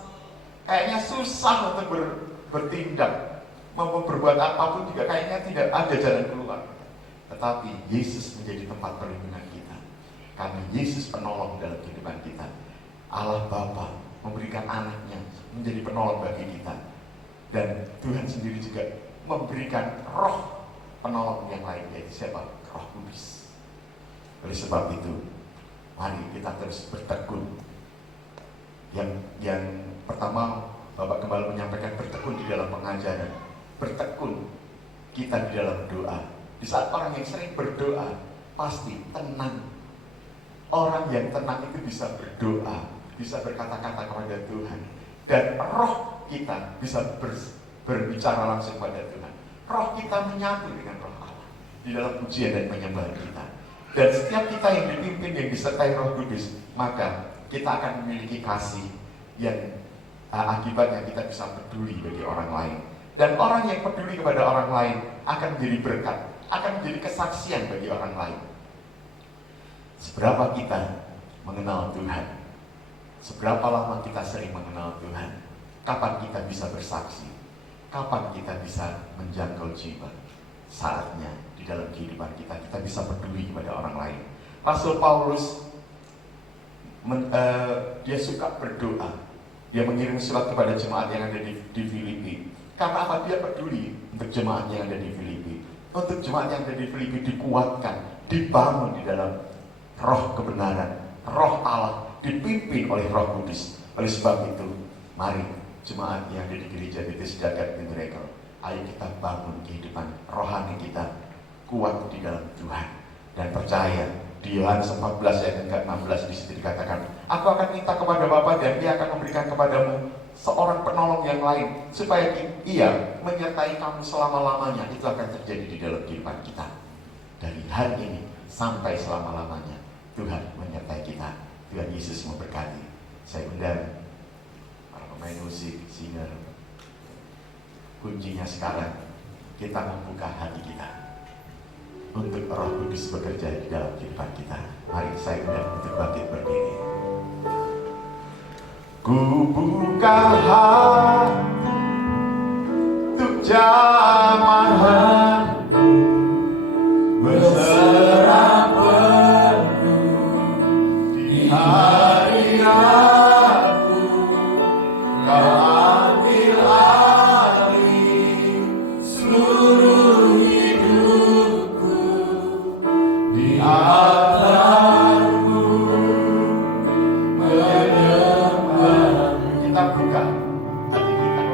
kayaknya susah untuk bertindak, mau berbuat apapun juga kayaknya tidak ada jalan keluar. Tetapi Yesus menjadi tempat perlindungan kita. Karena Yesus penolong dalam kehidupan kita. Allah Bapa memberikan anaknya menjadi penolong bagi kita. Dan Tuhan sendiri juga memberikan roh penolong yang lain, yaitu siapa? Roh Kudus. Oleh sebab itu, mari kita terus bertekun. Yang pertama, Bapak Gembala menyampaikan bertekun di dalam pengajaran. Bertekun kita di dalam doa. Di saat orang yang sering berdoa, pasti tenang. Orang yang tenang itu bisa berdoa, bisa berkata-kata kepada Tuhan. Dan roh kita bisa berbicara langsung pada Tuhan. Roh kita menyatu dengan roh Allah di dalam pujian dan penyembahan kita. Dan setiap kita yang dipimpin, yang disertai Roh Kudus, maka kita akan memiliki kasih yang akibatnya kita bisa peduli bagi orang lain. Dan orang yang peduli kepada orang lain akan menjadi berkat, akan menjadi kesaksian bagi orang lain. Seberapa kita mengenal Tuhan, seberapa lama kita sering mengenal Tuhan, kapan kita bisa bersaksi, kapan kita bisa menjangkau jiwa. Saatnya di dalam kehidupan kita bisa peduli kepada orang lain. Rasul Paulus dia suka berdoa. Dia mengirim surat kepada jemaat yang ada di Filipi. Karena apa? Dia peduli untuk jemaat yang ada di Filipi. Untuk jemaat yang ada di Filipi dikuatkan, dibangun di dalam roh kebenaran, roh Allah, dipimpin oleh Roh Kudus. Oleh sebab itu, mari jemaat yang ada di gereja Baptis Jagat Miracle, ayo kita bangun kehidupan rohani kita kuat di dalam Tuhan dan percaya. Di Yohanes 14 ayat ke-16 di situ dikatakan, aku akan minta kepada Bapa dan Dia akan memberikan kepadamu seorang penolong yang lain supaya Ia menyertai kamu selama-lamanya. Itu akan terjadi di dalam kehidupan kita. Dari hari ini sampai selama-lamanya Tuhan menyertai kita. Tuhan Yesus memberkati. Saya undang para pemain musik, singer. Kuncinya sekarang kita membuka hati kita untuk Roh Kudus bekerja di dalam kehidupan kita. Mari saya undang untuk bangkit berdiri. Ku buka hati untuk jamaah berserah penuh di hari aku Kau ambil alih seluruh hidupku, di altarmu menyembah. Kita buka hati kita.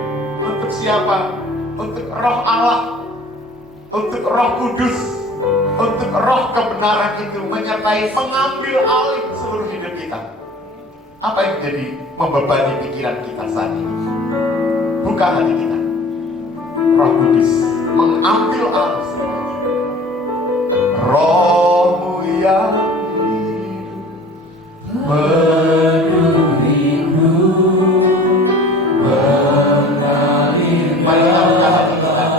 Untuk siapa? Untuk Roh Allah, untuk Roh Kudus, untuk Roh kebenaran itu menyertai mengambil alih seluruh hidup kita. Apa yang jadi membebani pikiran kita saat ini? Buka hati kita. Roh Kudus mengambil alih semuanya. Rohmu yang hidup penuhiku, mengalir. Mari kita buka hati kita,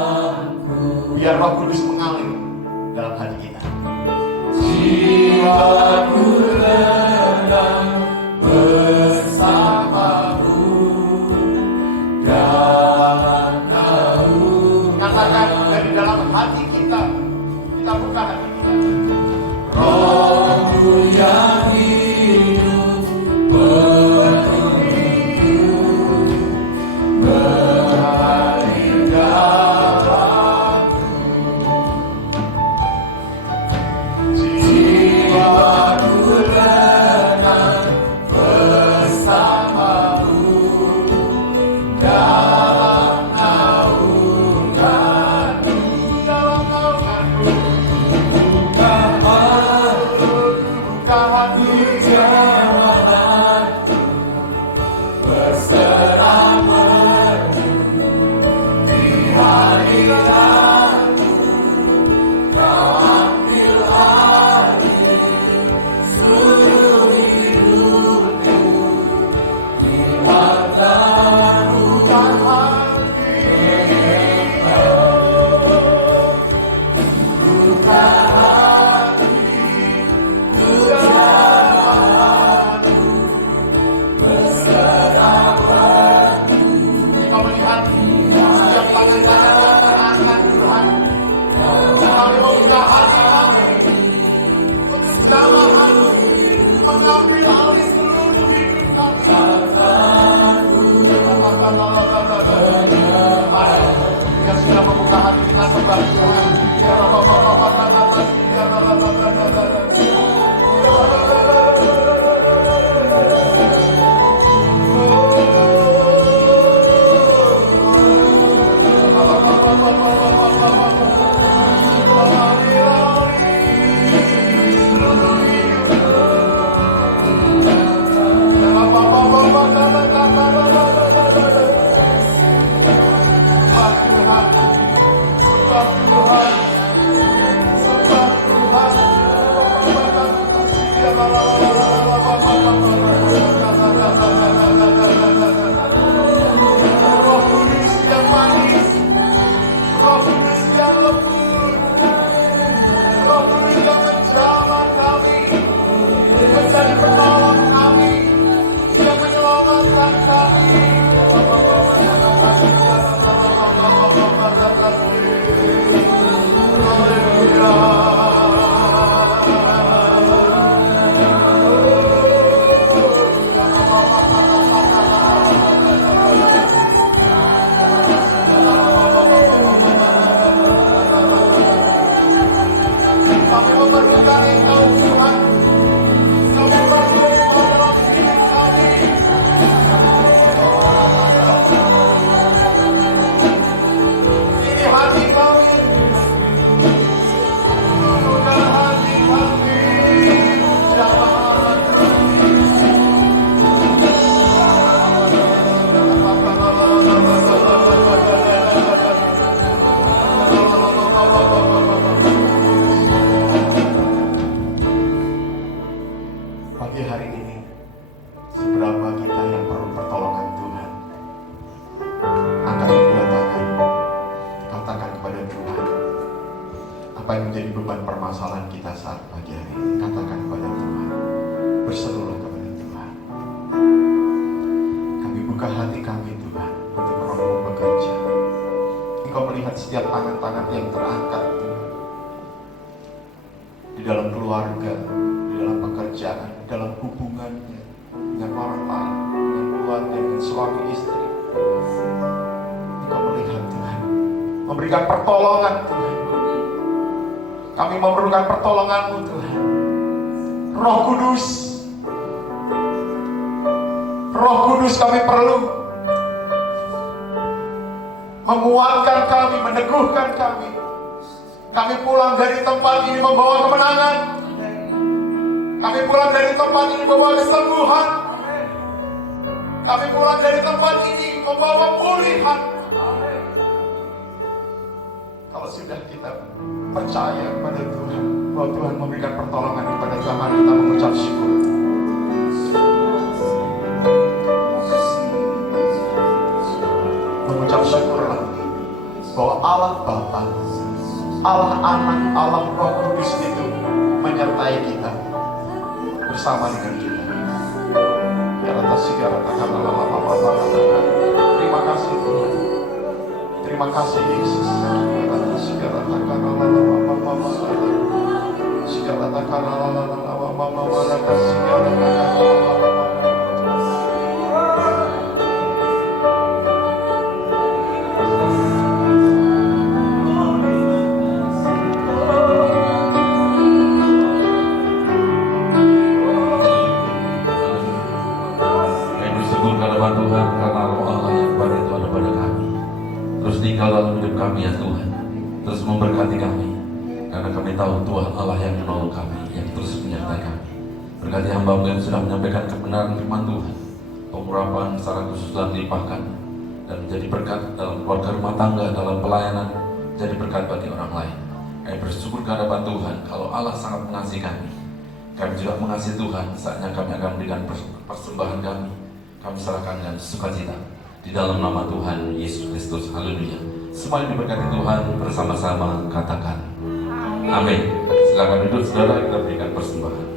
biar Roh Kudus mengalir dalam hati kita. Jiwaku tenang bersamamu dalam naungan. Katakan dari dalam hati kita, kita buka hati kita. Rohmu yang hidup penuhiku, mengalir dalamku. Jiwaku tenang bersamamu dalam naunganmu, dalam naunganmu. Buka hati jemaatku, berserah penuh di hadiratmu. Kau ambil alih seluruh hidupku, di altarmu bukan hati. Bukan hati jemaatku, berserah penuh. Engkau melihat setiap tangan-tangan yang terangkat Tuhan. Kami membuka hati kami untuk jamahan mengambil alih seluruh hidup kami. Mari yang sudah membuka hati kita sembah Tuhan. Roh Kudus yang manis, Roh Kudus yang lembut, Roh Kudus yang menjamah kami, menjadi penolong kami, yang menyelamatkan kami. Kami memerlukan Engkau Tuhan. Kami perlu Engkau dalam hidup kami. Ini hati kami. Buka hati kami. Jamaah pagi hari ini, seberapa kita yang perlu pertolongan Tuhan? Angkat kedua tangan, katakan kepada Tuhan, apa yang menjadi beban permasalahan kita saat pagi hari ini? Katakan kepada Tuhan, berserulah kepada Tuhan. Kami buka hati kami Tuhan, untuk Roh-Mu bekerja. Engkau melihat setiap tangan-tangan yang terangkat Tuhan, di dalam keluarga, di dalam pekerjaan, dalam hubungannya dengan orang lain, dengan keluarga, dengan suami istri. memberikan pertolongan Tuhan. Kami memerlukan pertolongan-Mu Tuhan. Roh Kudus, Roh Kudus kami perlu menguatkan kami, meneguhkan kami. Kami pulang dari tempat ini membawa kemenangan. Kami pulang dari tempat ini membawa kesembuhan. Kami pulang dari tempat ini membawa pemulihan. Kalau sudah kita percaya kepada Tuhan, bahwa Tuhan memberikan pertolongan kepada zaman kita mengucap syukur. Mengucap syukurlah bahwa Allah Bapa, Allah Anak, Allah Roh Kudus itu menyertai kita, bersama dengan kita. Terima kasih Tuhan. Terima kasih Yesus. Tuhan, karena roh Allah yang baru itu ada pada kami. Terus tinggal dalam hidup kami ya Tuhan. Terus memberkati kami. Karena kami tahu Tuhan Allah yang menolong kami, yang terus menyertai kami. Berkati hamba-Mu yang sudah menyampaikan kebenaran firman Tuhan. Pengurapan secara khusus dan dilimpahkan. Dan menjadi berkat dalam keluarga rumah tangga, dalam pelayanan. Jadi berkat bagi orang lain. Kami bersyukur kehadapan Tuhan kalau Allah sangat mengasihi kami. Kami juga mengasihi Tuhan. Saatnya kami akan memberikan persembahan kami. Kami serahkan dengan sukacita di dalam nama Tuhan Yesus Kristus. Haleluya. Semua yang diberkati Tuhan bersama-sama katakan amin. Silakan duduk saudara, kita berikan persembahan.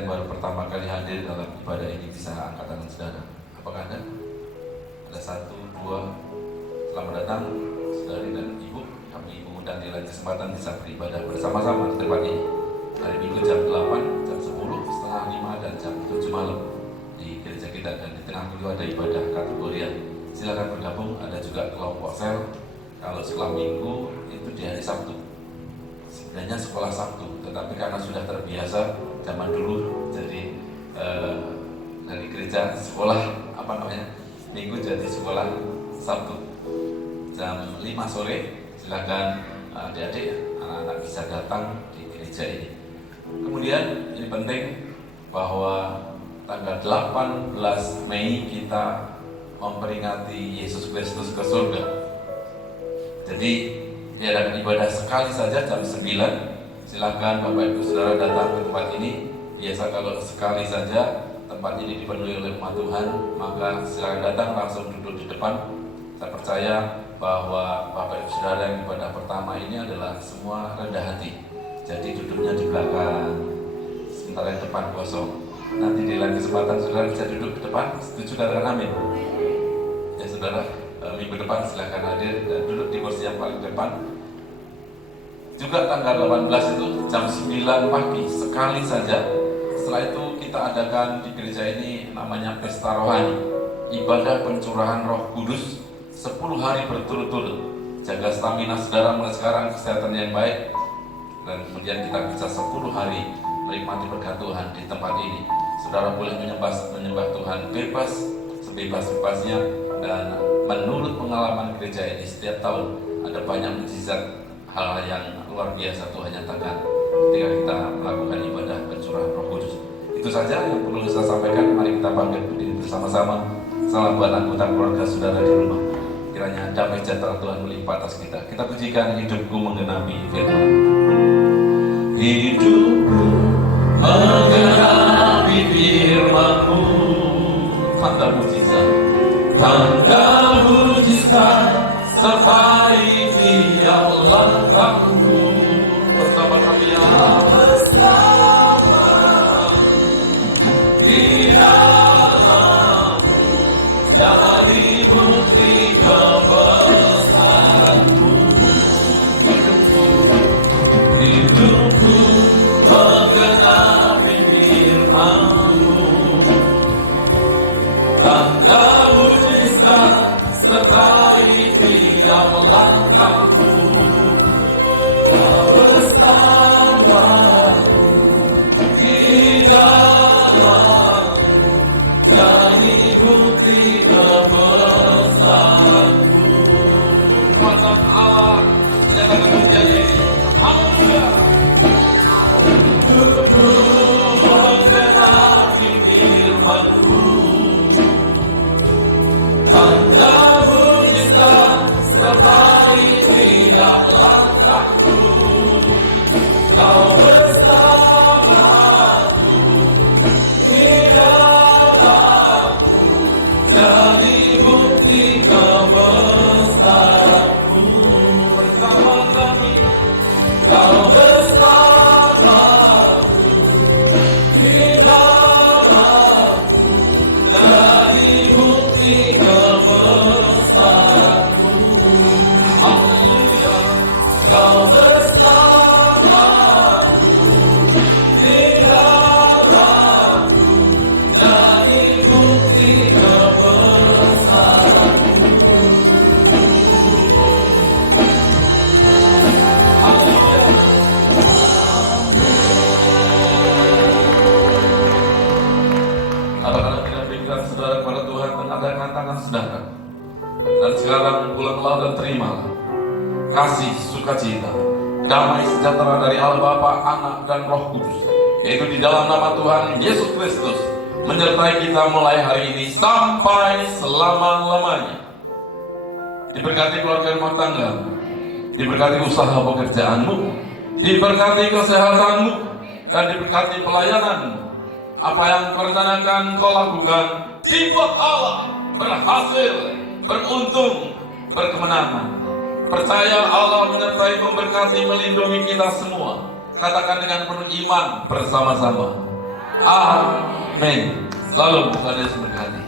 yang baru pertama kali hadir dalam ibadah ini bisa angkat tangan saudara? Apakah ada? Ada 1, 2. Selamat datang saudari dan ibu. Kami mengundang di lain kesempatan bisa beribadah bersama-sama di tempat ini. Hari Minggu jam 8, jam 10, setengah 5 dan jam 7 malam di gereja kita. Dan di tengah minggu ada ibadah kategorian. Silakan bergabung. Ada juga kelompok sel. Kalau sekolah minggu itu di hari Sabtu. Sebenarnya sekolah Sabtu, tetapi karena sudah terbiasa zaman dulu, jadi dari gereja sekolah minggu jadi sekolah Sabtu jam 5 sore. Silakan adik-adik, anak-anak bisa datang di gereja ini. Kemudian ini penting bahwa tanggal 18 Mei kita memperingati Yesus Kristus ke surga. Jadi diadakan ibadah sekali saja jam 9. Silakan Bapak Ibu Saudara datang ke tempat ini. Biasa kalau sekali saja tempat ini dipenuhi oleh umat Tuhan, maka silakan datang langsung duduk di depan. Saya percaya bahwa Bapak Ibu Saudara yang ibadah pertama ini adalah semua rendah hati. Jadi duduknya di belakang, sementara yang depan kosong. Nanti di lain kesempatan saudara bisa duduk di depan. Setuju katakan amin. Ya saudara, minggu depan silakan hadir dan duduk di kursi yang paling depan. Juga tanggal 18 itu jam 9 pagi sekali saja. Setelah itu kita adakan di gereja ini namanya Pesta Rohani, ibadah pencurahan Roh Kudus 10 hari berturut-turut. Jaga stamina saudara mulai sekarang, kesehatan yang baik, dan kemudian kita bisa 10 hari menikmati berkat Tuhan di tempat ini. Saudara boleh menyembah Tuhan bebas, sebebas-bebasnya, dan menurut pengalaman gereja ini setiap tahun ada banyak mukjizat, hal yang luar biasa Tuhan nyatakan ketika kita melakukan ibadah pencurahan Roh Kudus. Itu saja yang perlu saya sampaikan. Mari kita bangkit berdiri bersama-sama. Salam buat anggota keluarga saudara di rumah. Kiranya damai sejahtera Tuhan melimpah atas kita. Kita pujikan Hidupku Menggenapi Firman. Hidupku menggenapi firman-Mu, tanda mujizat, tanda mujizat sertai tiap langkahku. Bersama kami ya, bersama di dalam jadi bukti kebesaran-Mu. Hidupku menggenapi firman-Mu, tanda mujizat sertai tiap langkahku. Bersamaku di dalam jadi bukti kebesaran-Mu. Kuasa Allah nyatakan terjadi. Haleluya. Menggenapi firman-Mu, tanda mujizat sertai tiap langkahku. Kau bersamaku di dalamku, jadi bukti kebesaran-Mu. Bersama kami, Kau bersamaku di dalamku, jadi bukti kebesaran-Mu. Haleluya. Kau bersamaku di dalamku, jadi bukti kebesaran-Mu. Haleluya. Anak-anak kita berikan saudara kepada Tuhan dan adakan tangan saudara. Dan sekarang pulanglah dan terimalah kasih, sukacita, damai sejahtera dari Allah Bapa, Anak, dan Roh Kudus, yaitu di dalam nama Tuhan Yesus Kristus, menyertai kita mulai hari ini sampai selama-lamanya. Diberkati keluarga rumah tangga, diberkati usaha pekerjaanmu, diberkati kesehatanmu, dan diberkati pelayananmu. Apa yang kau rencanakan kau lakukan, dibuat Allah berhasil, beruntung, berkemenangan. Percaya Allah menyertai, memberkati, melindungi kita semua. Katakan dengan penuh iman bersama-sama. Amin. Lalu buka dari sumber hati.